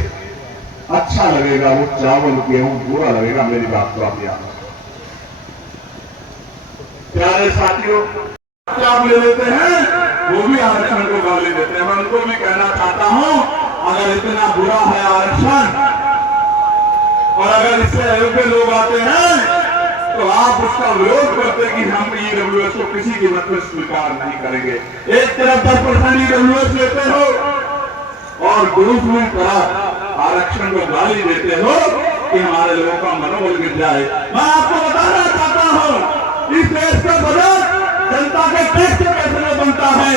अच्छा लगेगा, वो चावल गेहूं बुरा लगेगा। मेरी बात को आप याद रखें। प्यारे साथियों, आप ले लेते हैं, वो भी आरक्षण को गाली देते हैं। मैं उनको भी कहना चाहता हूं, अगर इतना बुरा है आरक्षण और अगर इससे अयोग्य लोग आते हैं तो आप उसका विरोध करते कि हम ईडब्ल्यूएस को किसी कीमत में स्वीकार नहीं करेंगे। एक तरफ 10% ईडब्ल्यूएस लेते हो और दूसरी तरफ आरक्षण को गाली देते हो कि हमारे लोगों का मनोबल गिर जाए। मैं आपको बताना चाहता हूं, इस देश का बजट जनता के टैक्स से कैसे बनता है।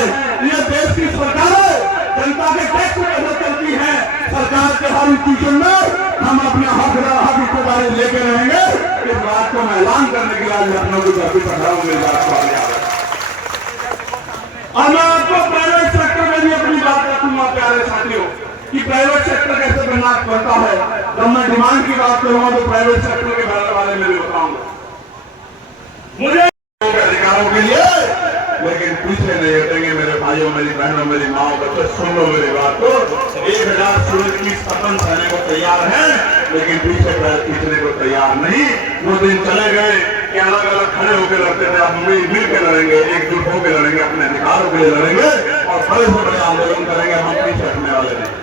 ये देश की सरकार जनता के टैक्स कैसे चलती है। सरकार के हर इंस्टीट्यूशन में हम अपने हक हिस्सेदारी लेके रहेंगे। इस बात को मैं ऐलान करने के लिए लखनऊ की धरती पर खड़ा हूं। मेरी बात को आगे और मैं आपको प्राइवेट सेक्टर में भी अपनी बात रखूंगा प्यारे साथियों, कि प्राइवेट सेक्टर कैसे बनना पड़ता है। जब मैं डिमांड की बात करूंगा तो प्राइवेट सेक्टर के बारे में भी बताऊंगा। मुझे अधिकारों के लिए लेकिन पीछे नहीं हटेंगे मेरे भाइयों, मेरी बहनों, मेरी माओ, बच्चे, सुन लो मेरी बात को। 1000 सूरज की सपन सहने को तैयार है, लेकिन पीछे पैर खींचने को तैयार नहीं। वो दिन चले गए कि अलग अलग खड़े होकर लड़ते थे। अब मिल के लड़ेंगे, एकजुट होकर लड़ेंगे, अपने अधिकारों के लिए लड़ेंगे और बड़े से बड़े आंदोलन करेंगे। हम पीछे हटने वाले नहीं।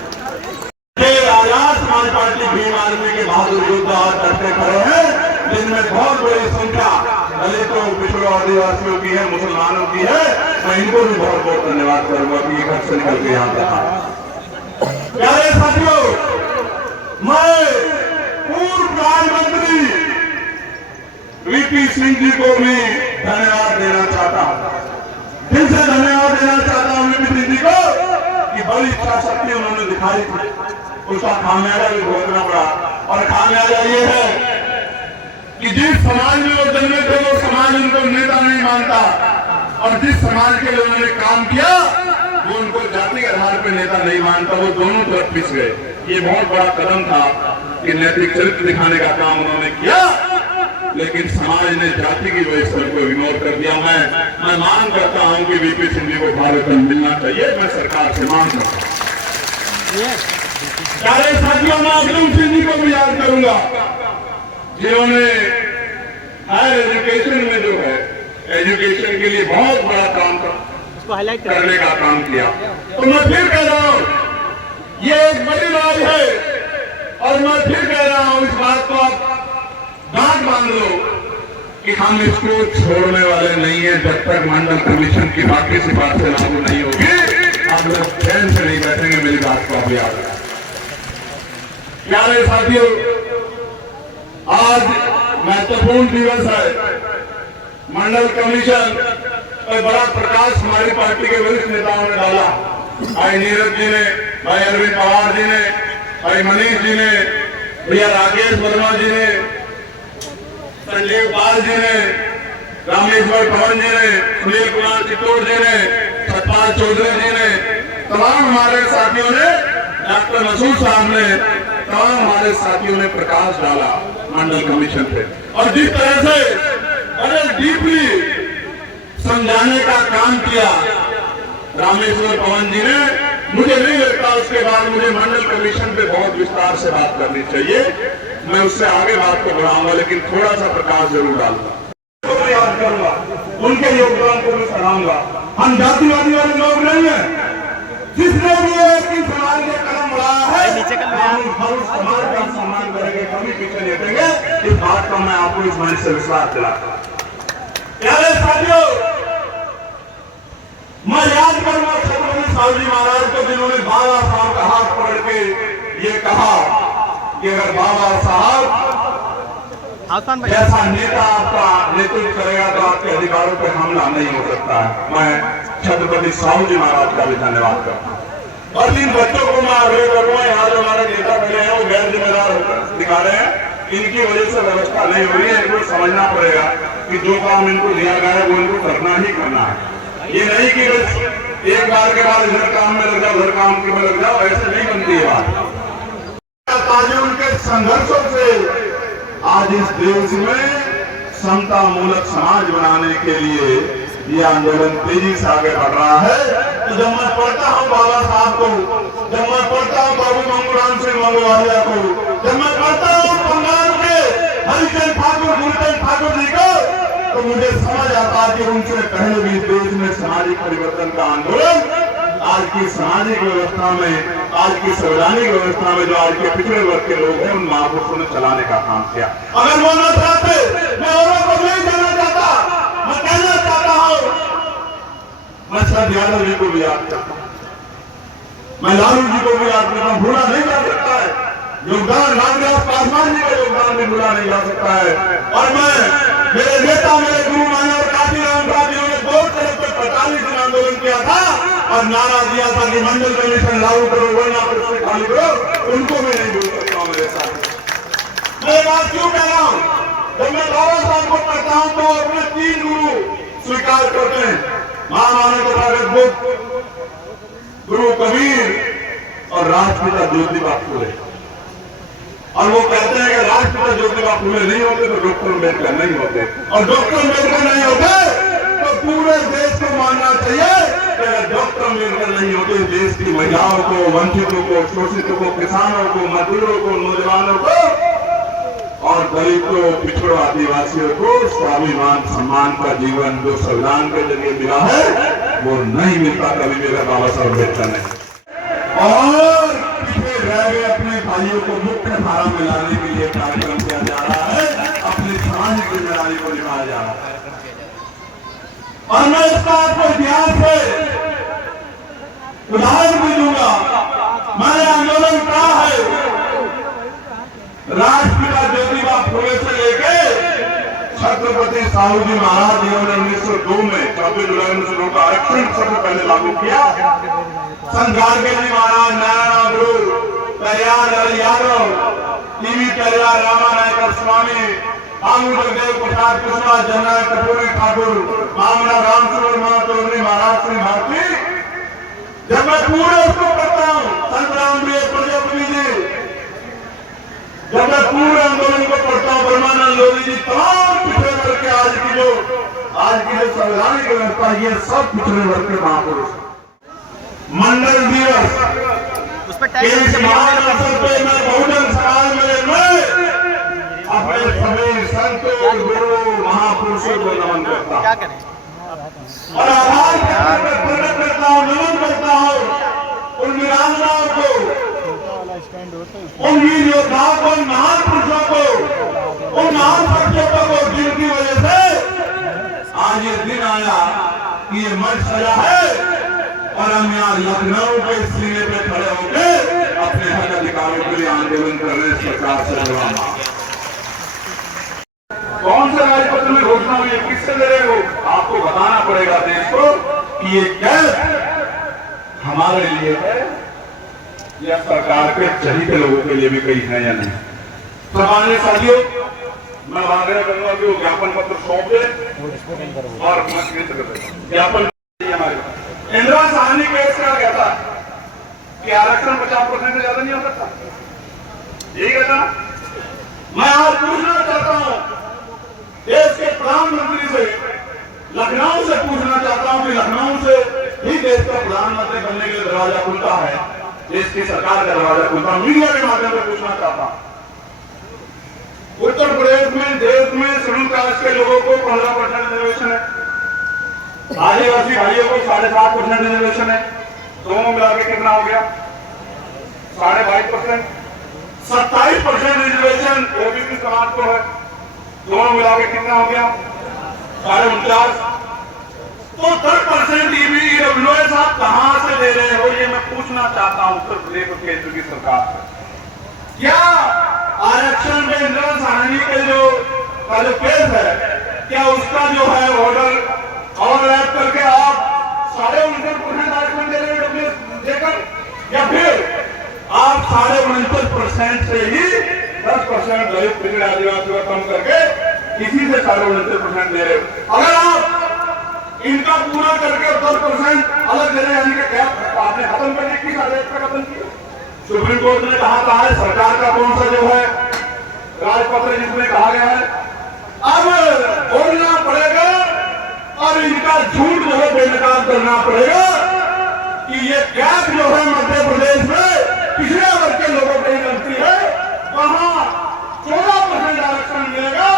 आजाद समाज पार्टी भीम आर्मी के बहादुर योद्धा और करते खड़े हैं, जिनमें बहुत बड़ी संख्या दलितों, पिछड़ों, आदिवासियों की है, मुसलमानों की है। मैं इनको भी बहुत बहुत धन्यवाद करूंगा कि ये घर से निकल के यहाँ तक। प्यारे साथियों, मैं पूर्व प्रधानमंत्री वीपी सिंह जी को भी धन्यवाद देना चाहता हूं। फिर से धन्यवाद देना चाहता हूं वीपी सिंह जी को कि बड़ी इच्छा शक्ति उन्होंने दिखाई थी, उसका खामियाजा भी भुगतना पड़ा। और खामियाजा ये है कि जिस समाज में वो जन्मे थे वो समाज उनको नेता नहीं मानता, और जिस समाज के लिए उन्होंने काम किया वो उनको जाति के आधार पर नेता नहीं मानता। वो दोनों तरफ पिस गए। ये बहुत बड़ा कदम था कि नैतिक चरित्र दिखाने का काम उन्होंने किया, लेकिन समाज ने जाति की वजह से उनको इग्नोर कर दिया। मैं मांग करता हूं कि वीपी सिंह जी को भारत रत्न मिलना चाहिए। मैं सरकार से मांग करता हूं। सारे साथियों, मैं अर्जुन सिंह जी को भी याद करूंगा, जिन्होंने हायर एजुकेशन में जो है, एजुकेशन के लिए बहुत बड़ा काम करने का काम किया। तो मैं फिर कह रहा हूं, ये एक बड़ी बात है और मैं फिर कह रहा हूं, इस बात को आप गांठ बांध लो कि हम इसको छोड़ने वाले नहीं है जब तक मंडल कमीशन की बाकी सिफारिशें लागू नहीं होगी। आप लोग चैन से नहीं बैठेंगे, मेरी बात को आप याद रखें। प्यारे साथियों, आज महत्वपूर्ण दिवस है। मंडल कमीशन पर बड़ा प्रकाश हमारी पार्टी के वरिष्ठ नेताओं ने डाला। भाई नीरज जी ने, भाई अरविंद पवार जी ने, भाई मनीष जी ने, भैया राकेश वर्मा जी ने, संजीव पाल जी ने, रामेश्वर पवन जी ने, सुनील कुमार चित्तौड़ जी ने, सतपाल चौधरी जी ने, तमाम हमारे साथियों ने, डॉक्टर मसूद साहब ने, तमाम हमारे साथियों ने प्रकाश डाला मंडल कमीशन पे। और जिस तरह से बड़े डीपली समझाने का काम किया रामेश्वर पवन जी ने, मुझे नहीं लगता उसके बाद मुझे मंडल कमीशन पे बहुत विस्तार से बात करनी चाहिए। मैं उससे आगे बात को बढ़ाऊंगा, लेकिन थोड़ा सा प्रकाश जरूर डालूंगा, तो याद करूंगा, उनके योगदान को मैं सराहूंगा। हम जातिवादी वाले लोग नहीं है। जिसने भी समाज में कदम बढ़ाया है, हम समाज का सम्मान करेंगे, कभी पीछे नहीं हटेंगे। इस बात का मैं आपको इस मंच से विश्वास दिलाता हूं। प्यारे साथियों, मैं याद करूंगा छत्रपति शिवाजी महाराज को, जिन्होंने बाबा साहब का हाथ पकड़ के ये कहा कि अगर बाबा साहब जैसा नेता आपका नेतृत्व करेगा तो आपके अधिकारों पर हमला नहीं हो सकता है। मैं छत्रपति शिवाजी महाराज का भी धन्यवाद करता हूं। और इन बच्चों को मैं आग्रह करूंगा, यहाँ जो हमारे नेता खड़े हैं वो गैर जिम्मेदार होकर दिखा रहे हैं। इनकी वजह से व्यवस्था नहीं हो रही है। इनको समझना पड़ेगा कि जो काम इनको दिया गया है वो इनको करना ही करना है। ये नहीं कि बस एक बार के बाद इधर काम में लग जाओ, उधर काम में लग जाओ, ऐसे नहीं बनती है बात। उनके संघर्षों से आज इस देश में समता मूलक समाज बनाने के लिए ये आंदोलन तेजी से आगे बढ़ रहा है। तो जब मैं पढ़ता हूँ बाबा साहब को, जब मैं पढ़ता हूँ बाबू मंगूराम सिंह मंगवालिया को, जब मैं पढ़ता हूँ बंगाल के हरिचंद ठाकुर, गुरुचंद ठाकुर जी को, तो मुझे समझ आता है कि उनसे पहले भी देश में सामाजिक परिवर्तन का आंदोलन आज की सामाजिक व्यवस्था में, आज की संवैधानिक व्यवस्था में जो आज के पिछड़े वर्ग के लोग हैं, उन महापुरुषों ने चलाने का काम किया। अगर वो न चाहते, मैं औरों को नहीं कहना चाहता, मैं कहना चाहता हूं, मैं शरद यादव जी को भी याद करता हूं, मैं लालू जी को भी याद करता हूं। भूला नहीं जा सकता है योगदान, रामविलास पासवान जी का योगदान भी भूला नहीं जा सकता है। और मैं मेरे नेता, मेरे गुरु मान्य और काशीराम साहब जी ने 245 दिन आंदोलन किया था और नारा दिया था कि मंडल कमीशन लागू करो वरना प्रश्न खाली करो। उनको भी नहीं भूल सकता मेरे साथ। मैं बात क्यों कह रहा हूं? जब मैं बाबा साहब को पढ़ता हूं तो अपने 3 गुरु स्वीकार करते हैं, महामानव तथागत बुद्ध, गुरु कबीर और राष्ट्रपिता ज्योतिबा फूले। और वो कहते हैं कि राष्ट्रपिता ज्योतिबा फूले नहीं होते तो डॉक्टर अम्बेडकर नहीं होते, और डॉक्टर अम्बेडकर नहीं होते तो पूरे देश को मानना चाहिए कि अगर डॉक्टर अम्बेडकर नहीं होते, देश की महिलाओं को, वंचितों को, शोषितों को, किसानों को, मजदूरों को, नौजवानों को और दलितों, पिछड़ों, आदिवासियों को स्वाभिमान सम्मान का जीवन जो संविधान के जरिए मिला है वो नहीं मिलता कभी मेरा बाबा साहब अम्बेडकर ने। और पीछे रह गए अपने भाइयों को मुख्य धारा में लाने के लिए कार्यक्रम किया जा रहा है, अपनी सामाजिक जिम्मेदारी को निभाया जा रहा है। और मैं इसका आपको इतिहास से उदाहरण भी दूंगा। मैंने आंदोलन कहा है राष्ट्रपिता ज्योतिबा फूले से लेके छत्रपति शिवाजी महाराज जिन्होंने 1902 में 24 जुलाई 1902 का आरक्षण सबसे पहले लागू किया। संत गाडगे जी महाराज, नारायण गुरु, कल्याण यादव, टीवी कल्याण, रामानायकर स्वामी, आलू जगदेव प्रसाद कृष्णा, जननायक कपूरी ठाकुर, मामला रामचंद्र महाचौधरी, महाराज सिंह भारती। जब मैं पूरे उसको पढ़ता हूँ, संत रामदेव प्रजापति जी, जब मैं पूरे आंदोलन को पढ़ता हूँ, ब्रह्मानंद लोधी जी, तमाम पिछड़े वर्ग के आज की जो संवैधानिक व्यवस्था, ये सब पिछड़े वर्ग के महापुरुष। मंडल दिवस इस महान अवसर पे मैं बहुजन समाज में अपने सभी संतों, गुरु, क्या करें? और आभार प्रकट करता हूँ, नमन करता हूँ उन वीरांगनाओं को, उन वीर योद्धाओं को, उन महान पुरुषों को, उन महान सपूतों को, जिनकी वजह से आज ये दिन आया कि ये मंच सजा है और हम यहाँ लखनऊ के सीने पे खड़े होकर अपने हक अधिकारों के लिए आंदोलन कर रहे हैं सरकार से जवाब। कौन से राजपत्र में घोषणा हुई है, किससे दे रहे हो? आपको बताना पड़ेगा देश को कि ये कैद हमारे लिए है या सरकार के चहीते लोगों के लिए भी कहीं है या नहीं। सामान्य साथियों, मैं आग्रह करूंगा कि वो ज्ञापन पत्र सौंप दे और ज्ञापन हमारे इंदिरा साहनी केस क्या कहता है कि आरक्षण 50% से ज्यादा नहीं हो सकता, यही कहता ना। मैं आज पूछना चाहता हूं देश के प्रधानमंत्री से, लखनऊ से पूछना चाहता हूं कि लखनऊ से ही देश का प्रधानमंत्री बनने के लिए दरवाजा खुलता है, देश की सरकार का दरवाजा खुलता है। मीडिया के माध्यम से पूछना चाहता हूं, उत्तर प्रदेश में देश में शेड्यूल कास्ट के लोगों को 15% रिजर्वेशन है, आदिवासी भाइयों को 7.5% रिजर्वेशन है, दोनों मिला के कितना हो गया? 22.5%। 27% रिजर्वेशन ओबीसी समाज को है, दोनों मिला के कितना हो गया? 49.5। तो 10% ईडब्ल्यूएस आप कहां से दे रहे हो, ये मैं पूछना चाहता हूं उत्तर प्रदेश और केंद्र की सरकार से। क्या आरक्षण में इंदिरा साहनी के जो केस है, क्या उसका जो है ऑर्डर और ऐड करके आप 49.5% आरक्षण दे रहे हो देकर, या फिर आप 49.5% से ही 10% दलित पिछड़े आदिवासियों का कम करके इसी से 49% दे रहे हो? अगर आप इनका पूरा करके 10% अलग दे रहे हैं, यानी कि क्या आपने खत्म करने की आदेश का खत्म किया? सुप्रीम कोर्ट ने कहा है सरकार का कौन सा जो है राजपत्र जिसमें कहा गया है, अब बोलना पड़ेगा और इनका झूठ जो है बेनकाब करना पड़ेगा कि ये गैप जो है मध्य प्रदेश में पिछड़े वर्ग के लोगों को मिलती है, वहां 14% आरक्षण मिलेगा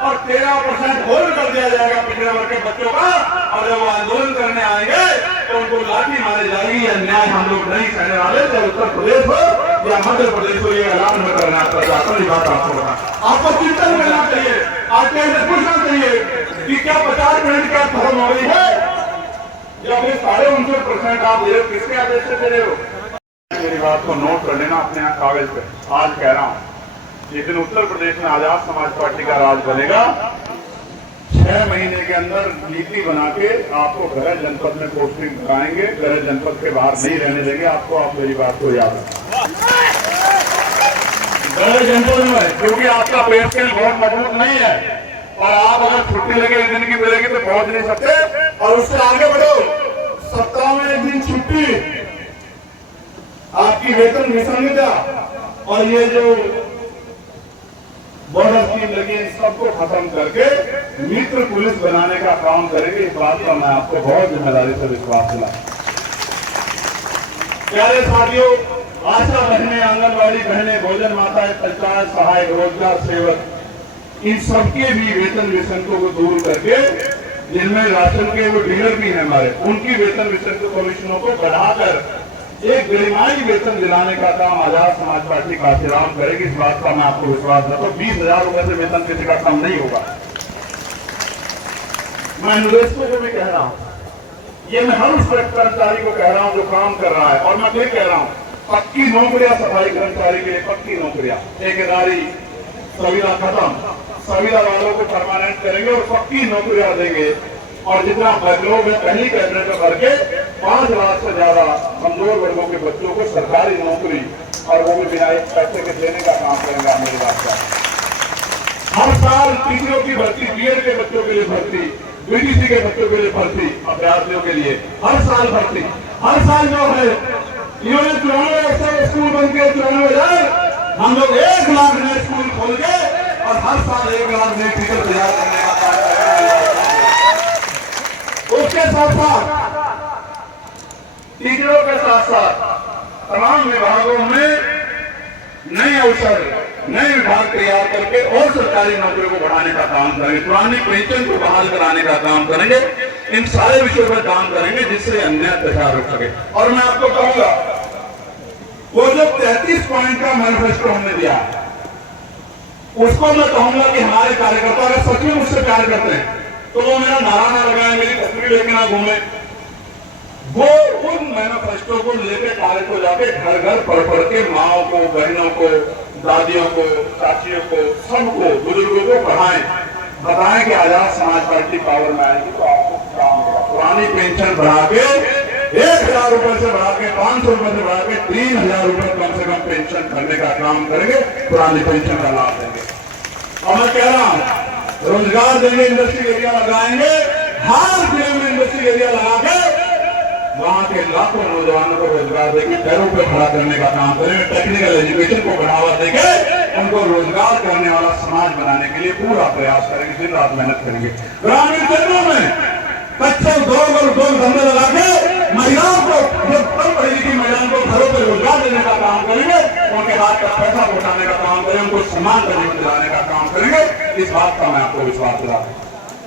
और 13% होल्ड कर दिया जाएगा पिछड़े वर्ग के बच्चों का, और जब वो आंदोलन करने आएंगे तो उनको लाठी मारी जाएगी। यह न्याय हम लोग नहीं सहने वाले, चाहे उत्तर प्रदेश हो या मध्य प्रदेश हो। ये ऐलान में करना चाहता हूँ, बात आपको बता, आपको चिंतन करना चाहिए, आपके पूछना चाहिए कि क्या 50% क्या खत्म हो रही है या फिर 59.5% आप दे रहे हो? किसके आदेश से दे रहे हो? मेरी बात को नोट कर लेना अपने यहाँ कागज पे। आज कह रहा हूँ, जिस दिन उत्तर प्रदेश में आजाद समाज पार्टी का राज बनेगा, 6 महीने के अंदर नीति बना के आपको गृह जनपद में पोस्टिंग कराएंगे, गृह जनपद के बाहर नहीं रहने देंगे आपको। आप मेरी बात को याद रखें, गृह जनपद में, क्योंकि आपका पेड़ स्केल बहुत मजबूत नहीं है और आप अगर छुट्टी लगे एक दिन की मिलेगी तो पहुंच नहीं सकते, और उससे आगे बढ़ो, सप्ताह में एक दिन छुट्टी, आपकी वेतन विसंगता और ये जो बॉर्डर स्कीम लगी इन सबको खत्म करके मित्र पुलिस बनाने का काम करेंगे। इस बात का मैं आपको बहुत जिम्मेदारी से विश्वास दिला। प्यारे साथियों, आशा बहने, आंगनबाड़ी बहने, भोजन माताएं, पंचायत सहायक, रोजगार सेवक, इन सबके भी वेतन विसंगतों को दूर करके, जिनमें राशन के वो डीलर भी हैं हमारे, उनकी वेतन विसंगत कमीशनों को बढ़ाकर एक गरिमाई वेतन दिलाने का काम आजाद समाज पार्टी काशीराम करेगी। इस बात का मैं आपको विश्वास देता हूँ। 20,000 रुपए से वेतन किसी का कम नहीं होगा। मैं निवेशकों को भी कह रहा हूँ, ये मैं हर उस कर्मचारी को कह रहा हूँ जो काम कर रहा है, और मैं फिर कह रहा हूँ, पक्की नौकरियां सफाई कर्मचारी के लिए, पक्की नौकरियां, ठेकेदारी संविदा खत्म, संविदा वालों को परमानेंट करेंगे और पक्की नौकरियां देंगे। और जितना लोग है पहली कैबिनेट में भर के 5 लाख से ज्यादा कमजोर वर्गों के बच्चों को सरकारी नौकरी, और वो भी बिना एक पैसे के देने का काम करेंगे। मेरी बात का हर साल टीचरों की भर्ती, बीएड के बच्चों के लिए भर्ती, बीटीसी के बच्चों के लिए भर्ती, अभ्यर्थियों के लिए हर साल भर्ती। हर साल जो है इन्होंने 94 स्कूल बन के 94,000, हम लोग 1 लाख नए स्कूल खोल के और हर साल 1 लाख नए टीचर तैयार करने का काम करेंगे। उसके साथ साथ टीचरों के साथ साथ तमाम विभागों में नए अवसर, नए विभाग तैयार करके और सरकारी नौकरियों को बढ़ाने का काम करेंगे, पुरानी पेंशन को बहाल कराने का काम करेंगे। इन सारे विषयों पर काम करेंगे जिससे अन्याय अत्याचार रुक सके। और मैं आपको कहूंगा, वो जो 33 पॉइंट का मैनिफेस्टो हमने दिया, उसको मैं कहूंगा कि हमारे कार्यकर्ता अगर सच में मुझसे प्यार करते हैं तो वो मेरा नारा ना लगाए, मेरी तस्वीर लेके ना घूमे, वो उन मैनिफेस्टो को लेकर कार्य को जाके घर घर पढ़ के माओ को, बहनों को, दादियों को, चाचियों को, सबको, बुजुर्गों को पढ़ाएं, बताएं कि आजाद समाज पार्टी पावर में आएगी तो आपको काम होगा। पुरानी पेंशन बढ़ा के 1000 रुपए से बढ़ा के 500 रुपए से बढ़ा के 3000 रुपए कम से कम पेंशन करने का काम करेंगे, पुरानी पेंशन का लाभ देंगे। और मैं कह रहा हूं, रोजगार देंगे, इंडस्ट्री एरिया लगाएंगे, हर जिले में इंडस्ट्री एरिया लगा के वहां के लाखों नौजवानों को रोजगार देके पैरों पर खड़ा करने का काम करेंगे। टेक्निकल एजुकेशन को बढ़ावा देके उनको रोजगार करने वाला समाज बनाने के लिए पूरा प्रयास करेंगे, दिन रात मेहनत करेंगे। ग्रामीण क्षेत्रों में कच्चे उद्योग और उद्योग धंधे लगा के महिलाओं को, जो कम पढ़ी लिखी महिलाओं को घरों पर रोजगार देने का काम करेंगे, उनके हाथ का पैसा पहुंचाने का काम करेंगे, उनको सम्मान का जीवन दिलाने का काम करेंगे। इस बात का मैं आपको विश्वास दिलाता हूं।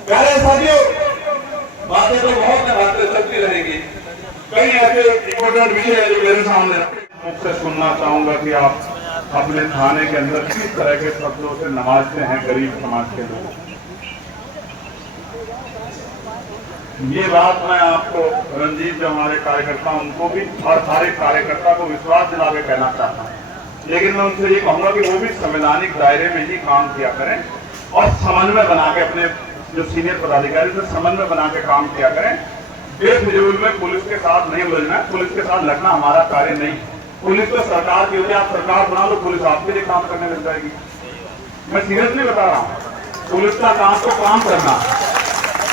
प्यारे साथियों, बातें तो बहुत है, बातें चलती रहेगी। कई ऐसे इंपोर्टेंट विषय है जो मेरे सामने मुझसे सुनना चाहूंगा कि आप अपने थाने के अंदर किस तरह के शब्दों से नवाजते हैं गरीब समाज के लोग। ये बात मैं आपको, रंजीत जो हमारे कार्यकर्ता उनको भी और सारे कार्यकर्ता को विश्वास दिला के कहना चाहता हूँ। लेकिन मैं उनसे ये कहूंगा कि वो भी संवैधानिक दायरे में ही काम किया करें और समन्वय बना के, अपने जो सीनियर पदाधिकारी से समन्वय बना के काम किया करें। बेफिजूल में पुलिस के साथ नहीं उलझना है, पुलिस के साथ लड़ना हमारा कार्य नहीं। पुलिस तो सरकार की होती है, आप सरकार बना लो, पुलिस आपके लिए काम करने लग जाएगी। मैं सीरियसली बता रहा हूँ, पुलिस का काम तो काम करना।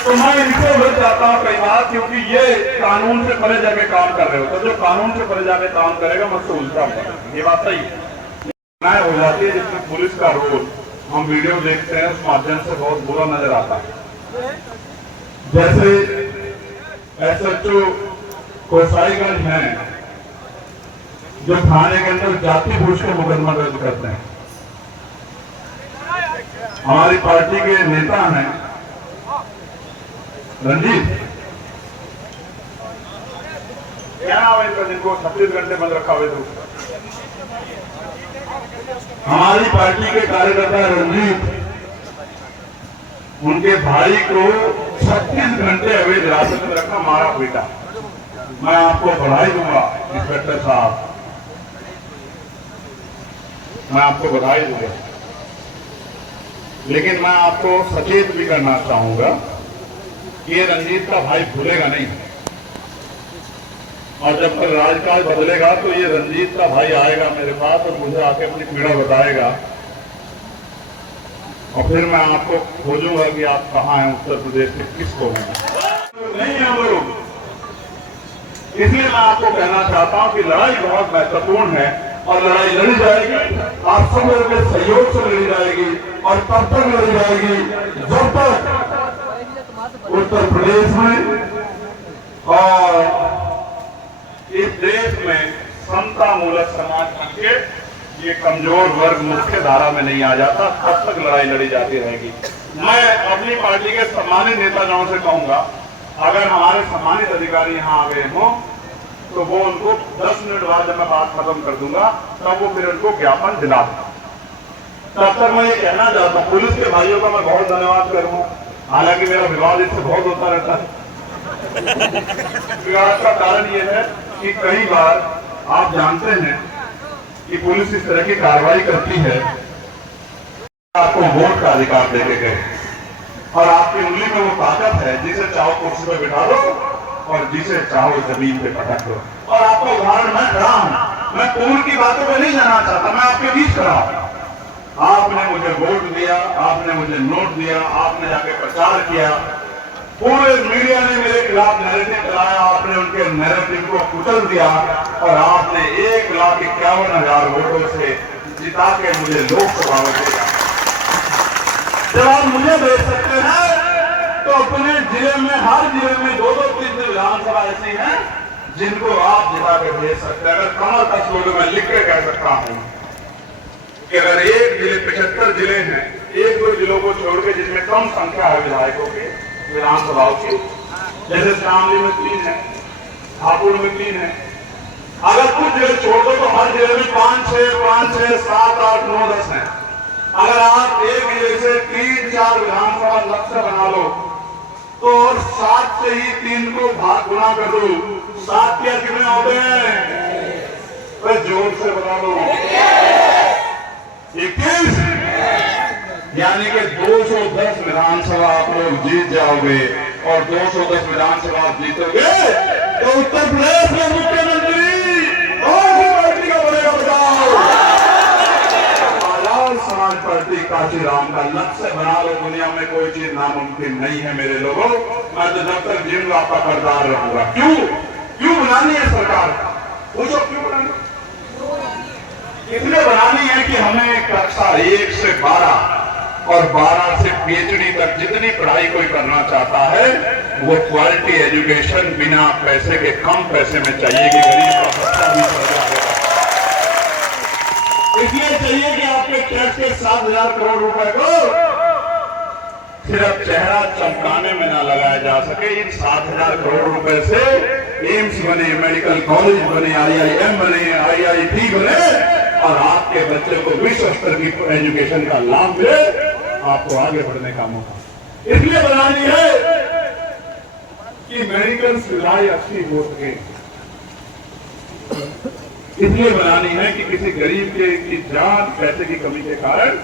तो मैं इनसे उलझ जाता हूँ कई बार, क्योंकि ये कानून से परे जाके काम कर रहे हो, तो जो कानून से परे जाके काम करेगा मुझसे उलझा होगा। ये बात सही है हो जाती है, जिसमें पुलिस का रोल हम वीडियो देखते हैं, उस माध्यम से बहुत बुरा नजर आता है। जैसे SHO कोसाईगंज हैं जो थाने के अंदर जाति पूछ के मुकदमा दर्ज करते हैं। हमारी पार्टी के नेता हैं रंजीत, क्या नाम है इनका, जिनको 36 घंटे बंद रखा हुआ था। हमारी पार्टी के कार्यकर्ता रंजीत, उनके भाई को 36 घंटे अवैध हिरासत में रखा, मारा पीटा। मैं आपको बधाई दूंगा इंस्पेक्टर साहब, मैं आपको बधाई दूंगा, लेकिन मैं आपको सचेत भी करना चाहूंगा कि ये रंजीत का भाई भूलेगा नहीं, और जब तक राजकाज बदलेगा तो ये रंजीत का भाई आएगा मेरे पास और मुझे आके अपनी पीड़ा बताएगा, और फिर मैं आपको खोजूंगा कि आप कहाँ हैं, उत्तर प्रदेश के किस कोने में नहीं है लोग। इसलिए मैं आपको कहना चाहता हूं कि लड़ाई बहुत महत्वपूर्ण है और लड़ाई लड़ी जाएगी, आप सब लोगों के सहयोग से लड़ी जाएगी, और तब तक लड़ी जाएगी जब तक उत्तर प्रदेश में और इस देश में समता मूलक समाज बन के ये कमजोर वर्ग मुख्य धारा में नहीं आ जाता, तब तक लड़ाई लड़ी जाती रहेगी। मैं अपनी पार्टी के सम्मानित नेताओं से कहूंगा, अगर हमारे सम्मानित अधिकारी यहाँ आ गए हों तो वो उनको 10 मिनट बाद जब मैं बात खत्म कर दूंगा तब वो फिर उनको ज्ञापन दिला दें। तब तक मैं ये कहना चाहता हूँ, पुलिस के भाइयों का मैं बहुत धन्यवाद करूंगा, हालांकि मेरा विवाद इससे बहुत होता रहता है। विवाद का कारण ये है कि कई बार आप जानते हैं कि पुलिस इस तरह की कार्रवाई करती है, आपको वोट का अधिकार देके गए और आपकी उंगली में वो ताकत है जिसे चाहो कुर्सी पर बिठा दो और जिसे चाहो जमीन पे पटक दो। और आपका उदाहरण मैं खड़ा हूं, मैं पूर्व की बातों पे नहीं जाना चाहता, मैं आपके बीच खड़ा हूं। आपने मुझे वोट दिया, आपने मुझे नोट दिया, आपने जाके प्रचार किया, पूरे मीडिया ने मेरे खिलाफ नैरेटिव चलाया, आपने उनके नैरेटिव को कुचल दिया और आपने 1,51,000 वोटों से जिता के मुझे लोकसभा में भेजा। जब आप मुझे भेज सकते हैं तो अपने जिले में, हर जिले में 2-3 विधानसभा ऐसी हैं जिनको आप जिता के भेज सकते हैं। अगर कमर का स्लोगन मैं लिख के कह सकता हूं कि अगर एक जिले 75 जिले हैं, एक दो जिलों को छोड़ के जिसमें कम संख्या है विधायकों की विधानसभाओं की, जैसे शामली में 3 है, हापुड़ में 3 है, अगर कुछ जिले छोड़ दो तो हर जिले में 5, 6, 7, 8, 9, 10 है। अगर आप एक जिले से 3-4 विधानसभा लक्ष्य बना लो तो और 7 से ही 3 को भाग गुना कर दो, 7 क्या कितने होते हैं? तो जोर से बता दो, 21। यानी कि 210 विधानसभा आप लोग जीत जाओगे और 210 विधानसभा जीतोगे तो उत्तर प्रदेश में मुख्यमंत्री कौन सी पार्टी का बनेगा बताओ? आजाद समाज पार्टी काशीराम का लक्ष्य बना लो। दुनिया में कोई चीज नामुमकिन नहीं है मेरे लोगों। मैं तो जब तक जिंदा आपका करदार रहूंगा। क्यों बनानी है सरकार? पूछो क्यों बनानी? इसलिए बनानी है कि हमें कक्षा 1 से 12 और 12 से PhD तक जितनी पढ़ाई कोई करना चाहता है वो क्वालिटी एजुकेशन बिना पैसे के, कम पैसे में चाहिए कि गरीब का बच्चा भी पढ़ जाएगा। इसलिए चाहिए कि आपके टैक्स के 7,000 करोड़ रुपए को सिर्फ चेहरा चमकाने में ना लगाया जा सके। इन 7,000 करोड़ रुपए से एम्स बने, मेडिकल कॉलेज बने, IIM बने, IIT बने और आपके बच्चे को विश्व स्तर की एजुकेशन का लाभ मिले, आपको आगे बढ़ने का मौका। इसलिए बनानी है कि मेडिकल सुविधाएं अच्छी हो सके। इसलिए बनानी है कि किसी गरीब की जान पैसे की कमी के कारण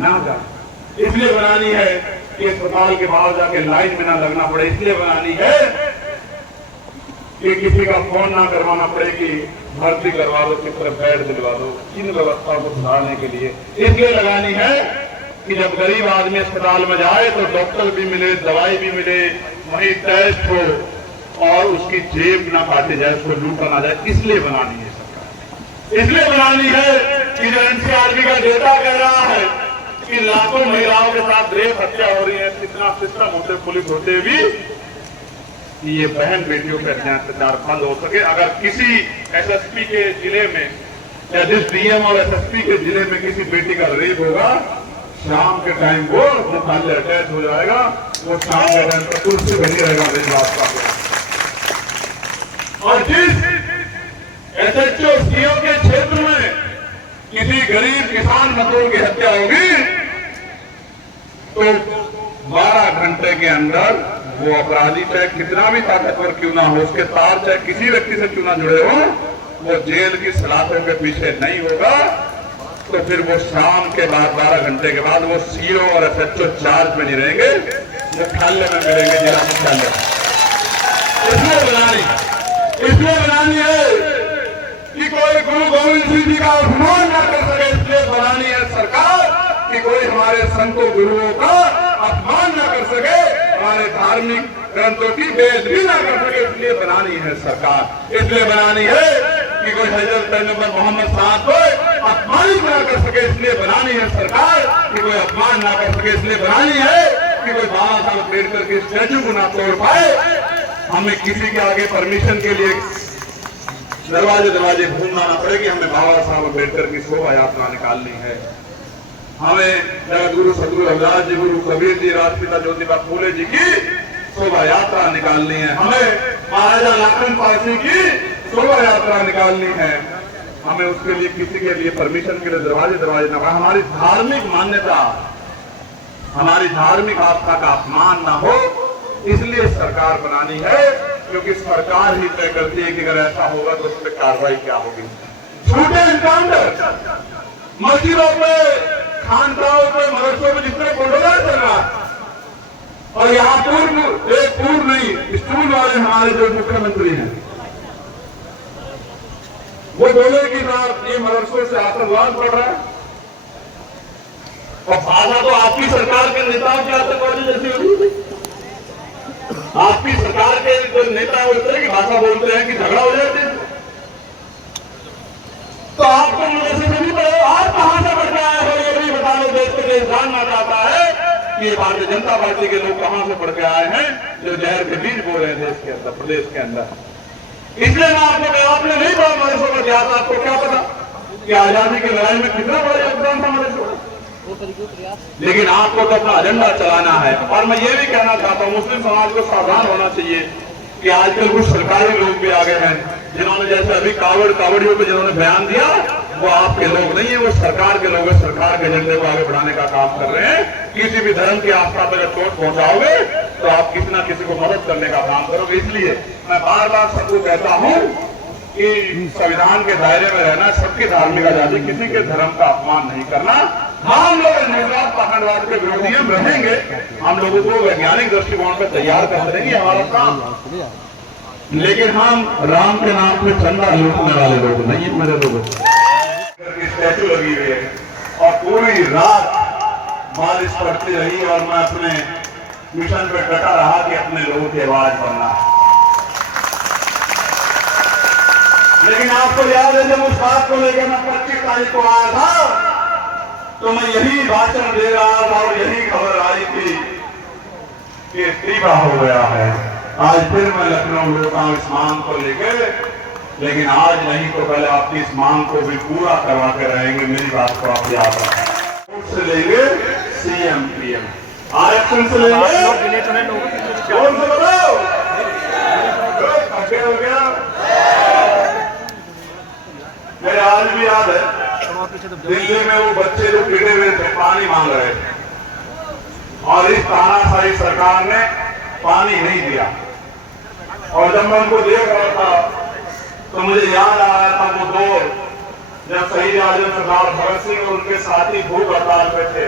ना जाए। इसलिए बनानी है कि अस्पताल के बाहर जाके लाइन में ना लगना पड़े। इसलिए बनानी है कि किसी का फोन ना करवाना पड़े कि भर्ती करवा दो, किस तरफ बेड दिलवा दो। इन व्यवस्था को सुधारने के लिए इसलिए लगानी है कि जब गरीब आदमी अस्पताल में जाए तो डॉक्टर भी मिले, दवाई भी मिले, वही टेस्ट हो और उसकी जेब ना काटे जाए, उसको लूटा ना जाए। इसलिए बनानी है सरकार। इसलिए बनानी है कि जो NCRB का डेटा कह रहा है कि लाखों महिलाओं के साथ रेप हत्या हो रही है, कितना सिस्टम होते, पुलिस होते भी ये बहन बेटियों के अत्याचार बंद हो सके। अगर किसी SSP के जिले में या जिस DM और SSP के जिले में किसी बेटी का रेप होगा, शाम के टाइम वो मुख्यालय अटैच हो जाएगा, वो शाम के टाइम पर कुर्सी बनी रहेगा मेरी बात का। और जिस SHO CO के क्षेत्र में किसी गरीब किसान मजदूर की हत्या होगी तो 12 घंटे के अंदर वो अपराधी चाहे कितना भी ताकतवर क्यों ना हो, उसके तार चाहे किसी व्यक्ति से क्यों ना जुड़े हो, वो जेल की सलाखों के पीछे नहीं होगा। तो फिर वो शाम के बाद 12 घंटे के बाद वो CO और SHO चार्ज में नहीं रहेंगे, मुख्यालय में मिलेंगे, जिला मुख्यालय। इसलिए बनानी है कि कोई गुरु गोविंद सिंह जी का अपमान न कर सके। इसलिए बनानी है सरकार कि कोई हमारे संतों गुरुओं का अपमान न कर सके, हमारे धार्मिक ग्रंथों की बेइज्जती न कर सके। इसलिए बनानी है सरकार। इसलिए बनानी है कि कोई हजरत पैगंबर मोहम्मद साहब को अपमानित न कर सके। इसलिए बनानी है सरकार कि कोई अपमान ना कर सके। इसलिए बनानी है कि कोई बाबा साहब अम्बेडकर के स्टैचू को ना तोड़ पाए। हमें किसी के आगे परमिशन के लिए दरवाजे घूमना ना पड़े कि हमें बाबा साहब अम्बेडकर की शोभा यात्रा निकालनी है। हमें जगत गुरु सदगुरु रविदास जी, गुरु कबीर जी, राष्ट्रपिता ज्योतिबा फूले जी की शोभा यात्रा निकालनी है। हमें महाराजा लखन पासी की शोभा यात्रा निकालनी है। हमें उसके लिए किसी के लिए परमिशन के लिए दरवाजे ना। हमारी धार्मिक मान्यता, हमारी धार्मिक आस्था का अपमान ना हो, इसलिए सरकार बनानी है। क्योंकि सरकार ही तय करती है कि अगर ऐसा होगा तो उस पर कार्रवाई क्या होगी। झूठे एनकाउंटर मस्जिदों पे, खानकाहों पे, मदरसों में जितने बुलडोजर चल रहा है, और यहाँ पूर्व नहीं, स्टूल वाले हमारे जो मुख्यमंत्री हैं वो बोले कि साहब ये मदरसों से आतंकवाद बढ़ रहा है, और भाषा तो आपकी सरकार के नेताओं की आतंकवादी जैसी हो रही है। आपकी सरकार के जो नेता इस तरह की भाषा बोलते हैं कि झगड़ा हो जाते हैं। तो आपको मदरसे से नहीं पड़े, आप कहां से बढ़ के आए हो ये भी बता दो। देश के देश जानना चाहता है कि ये भारतीय जनता पार्टी के लोग कहां से बढ़ के आए हैं जो जहर के बीज बो रहे हैं देश के अंदर, प्रदेश के अंदर। इसलिए मैं आपको आपने नहीं पढ़ा मदरसों का इतिहास, आपको क्या पता? कि आजादी की लड़ाई में कितना बड़ा योगदान था हमारे को। लेकिन आपको तो अपना एजेंडा चलाना है। और मैं ये भी कहना चाहता हूँ मुस्लिम समाज को सावधान होना चाहिए कि आजकल कुछ सरकारी लोग भी आ गए हैं जिन्होंने जैसे अभी कावड़ियों पे जिन्होंने बयान दिया, वो आपके लोग नहीं है, वो सरकार के लोग हैं। सरकार के एजेंडे को आगे बढ़ाने का काम कर रहे हैं। किसी भी धर्म की आस्था पर अगर चोट पहुंचाओगे तो आप किसी ना किसी को मदद करने का काम करोगे। इसलिए मैं बार बार सबको कहता हूँ कि संविधान के दायरे में रहना, सबकी धार्मिक आजादी, किसी के धर्म का अपमान नहीं करना। हम लोग निषाद पाखंडवाद के विरोधी हम रहेंगे, हम लोगों को वैज्ञानिक दृष्टिकोण पर तैयार कर देंगे हमारा काम। लेकिन हम राम के नाम पे चंदा लूटने वाले लोग नहीं है। मेरे लोगों स्टैचू लगी हुई है और पूरी रात बारिश पड़ती रही और मैं अपने मिशन पे डटा रहा कि अपने लोगों की आवाज बनना है। लेकिन आपको याद है जब उस बात को लेकर मैं 25 तारीख को आया था तो मैं यही भाषण दे रहा था और यही खबर आई थी कि इस्तीफा हो गया है। आज फिर मैं लखनऊ लौटा हूं इस मांग को लेकर, लेकिन आज नहीं तो पहले आपकी इस मांग को भी पूरा करवा के रहेंगे। मेरी बात को आप याद रखें। से लेंगे सीएम पीएम, आरक्षण से लेंगे कौन से बताओ हो गया। मेरे आज भी याद है दिल्ली में वो बच्चे जो पिटे हुए थे पानी मांग रहे थे और इस तानाशाही सरकार ने पानी नहीं दिया। और जब मैं उनको देख रहा था तो मुझे याद आ रहा था वो दौर जब शहीद आजम सरदार भगत सिंह और उनके साथी भूख हड़ताल पे थे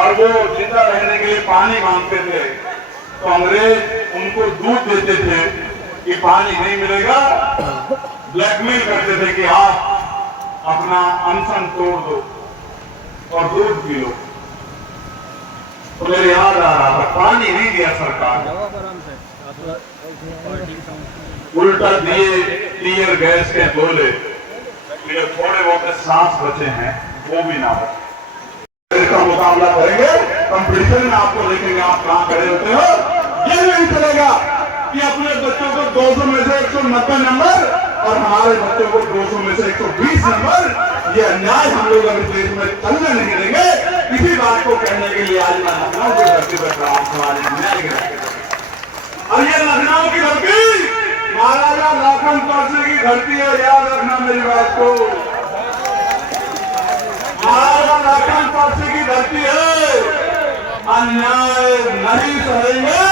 और वो जिंदा रहने के लिए पानी मांगते थे तो अंग्रेज उनको दूध देते थे कि पानी नहीं मिलेगा, ब्लैकमेल करते थे कि आप अपना अनशन तोड़ दो और दूध पी लो। तो मेरे याद आ रहा था पानी नहीं दिया सरकार, उल्टा दिए टीयर गैस के गोले। जो थोड़े बहुत सांस बचे हैं वो भी ना हो। इसका मुकाबला करेंगे, कंपटीशन में आपको देखेंगे आप कहां खड़े होते हो। ये नहीं चलेगा कि अपने बच्चों को 200 में से 190 नंबर और हमारे बच्चों को 200 में से 120 नंबर। ये अन्याय हम लोग अभी देश में चलने नहीं देंगे। इसी बात को कहने के लिए आज मैं लखनऊ की धरती पर न्याय और ये लखनऊ की धरती महाराजा लाखन पारसी की धरती है। याद रखना मेरी बात को, महाराजा लाखन पारसी की धरती है। अन्याय नहीं सहेंगे,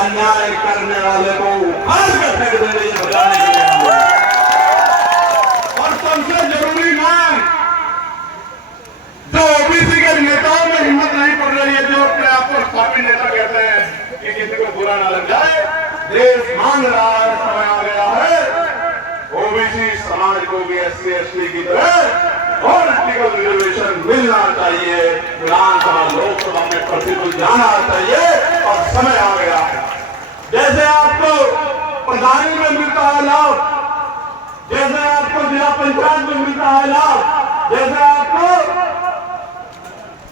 अन्याय करने वाले को उखाड़ कर फेंक देंगे, ये बताने के लिए। और सबसे जरूरी मांग जो ओबीसी के नेताओं में हिम्मत नहीं पड़ रही है, जो अपने आप को स्वामी नेता कहते हैं कि किसी को बुरा ना लग जाए, देश मांग रहा है, समय आ गया है ओबीसी समाज को भी SC ST की तरह पॉलिटिकल रिजर्वेशन मिलना चाहिए, विधानसभा लोकसभा में प्रतिनिधि जाना चाहिए और समय आ गया है। जैसे आपको प्रधानी में मिलता है लाभ, जैसे आपको जिला पंचायत में मिलता है लाभ, जैसे आपको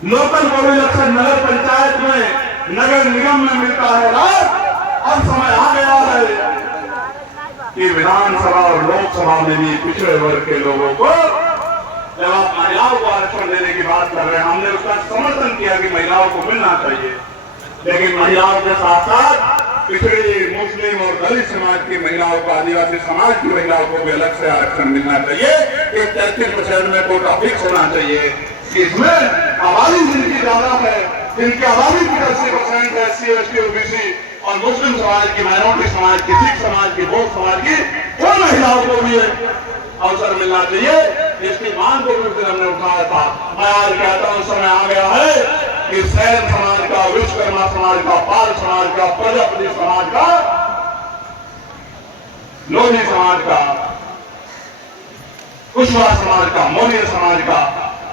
लोकल बॉडी इलेक्शन नगर पंचायत में नगर निगम में मिलता है लाभ, अब समय आ गया है कि विधानसभा और लोकसभा में भी पिछड़े वर्ग के लोगों को, जब आप महिलाओं को आरक्षण देने की बात कर रहे हैं, हमने उसका समर्थन किया कि महिलाओं को मिलना चाहिए, लेकिन महिलाओं के साथ साथ पिछड़ी मुस्लिम और दलित समाज की महिलाओं को, आदिवासी समाज की महिलाओं को भी अलग से आरक्षण मिलना चाहिए। 33% में कोटा फिक्स होना चाहिए। इसमें आबादी जिनकी ज्यादा है, जिनकी आबादी 80% है SC ST OBC और मुस्लिम समाज की, माइनॉरिटी समाज की, सिख समाज की, बौद्ध समाज की, उन महिलाओं को भी अवसर मिलना चाहिए। इसकी मांग को भी हमने उठाया था। मैं आज कहता हूं समय आ गया है कि सैन समाज का, विश्वकर्मा समाज का, पाल समाज का, प्रजापति समाज का, लोधी समाज का, कुशवाहा समाज का, मौर्य समाज का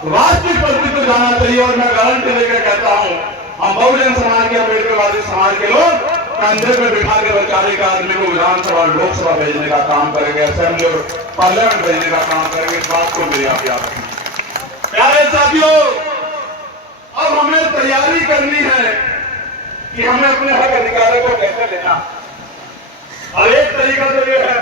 राष्ट्रीय प्रतिनिधित्व जाना चाहिए। और मैं गारंटी देकर कहता हूं हम बहुजन समाज के, अम्बेडकरवादी समाज के लोग कंधे पे बिठा के बेचारे का आदमी को विधानसभा लोकसभा भेजने का काम करेंगे, असेंबली और पार्लियामेंट भेजने का काम करेंगे। इस बात को मेरे आप याद रखें। प्यारे साथियों, अब हमें तैयारी करनी है कि हमें अपने हक अधिकारों को कैसे लेना। और एक तरीका तो ये है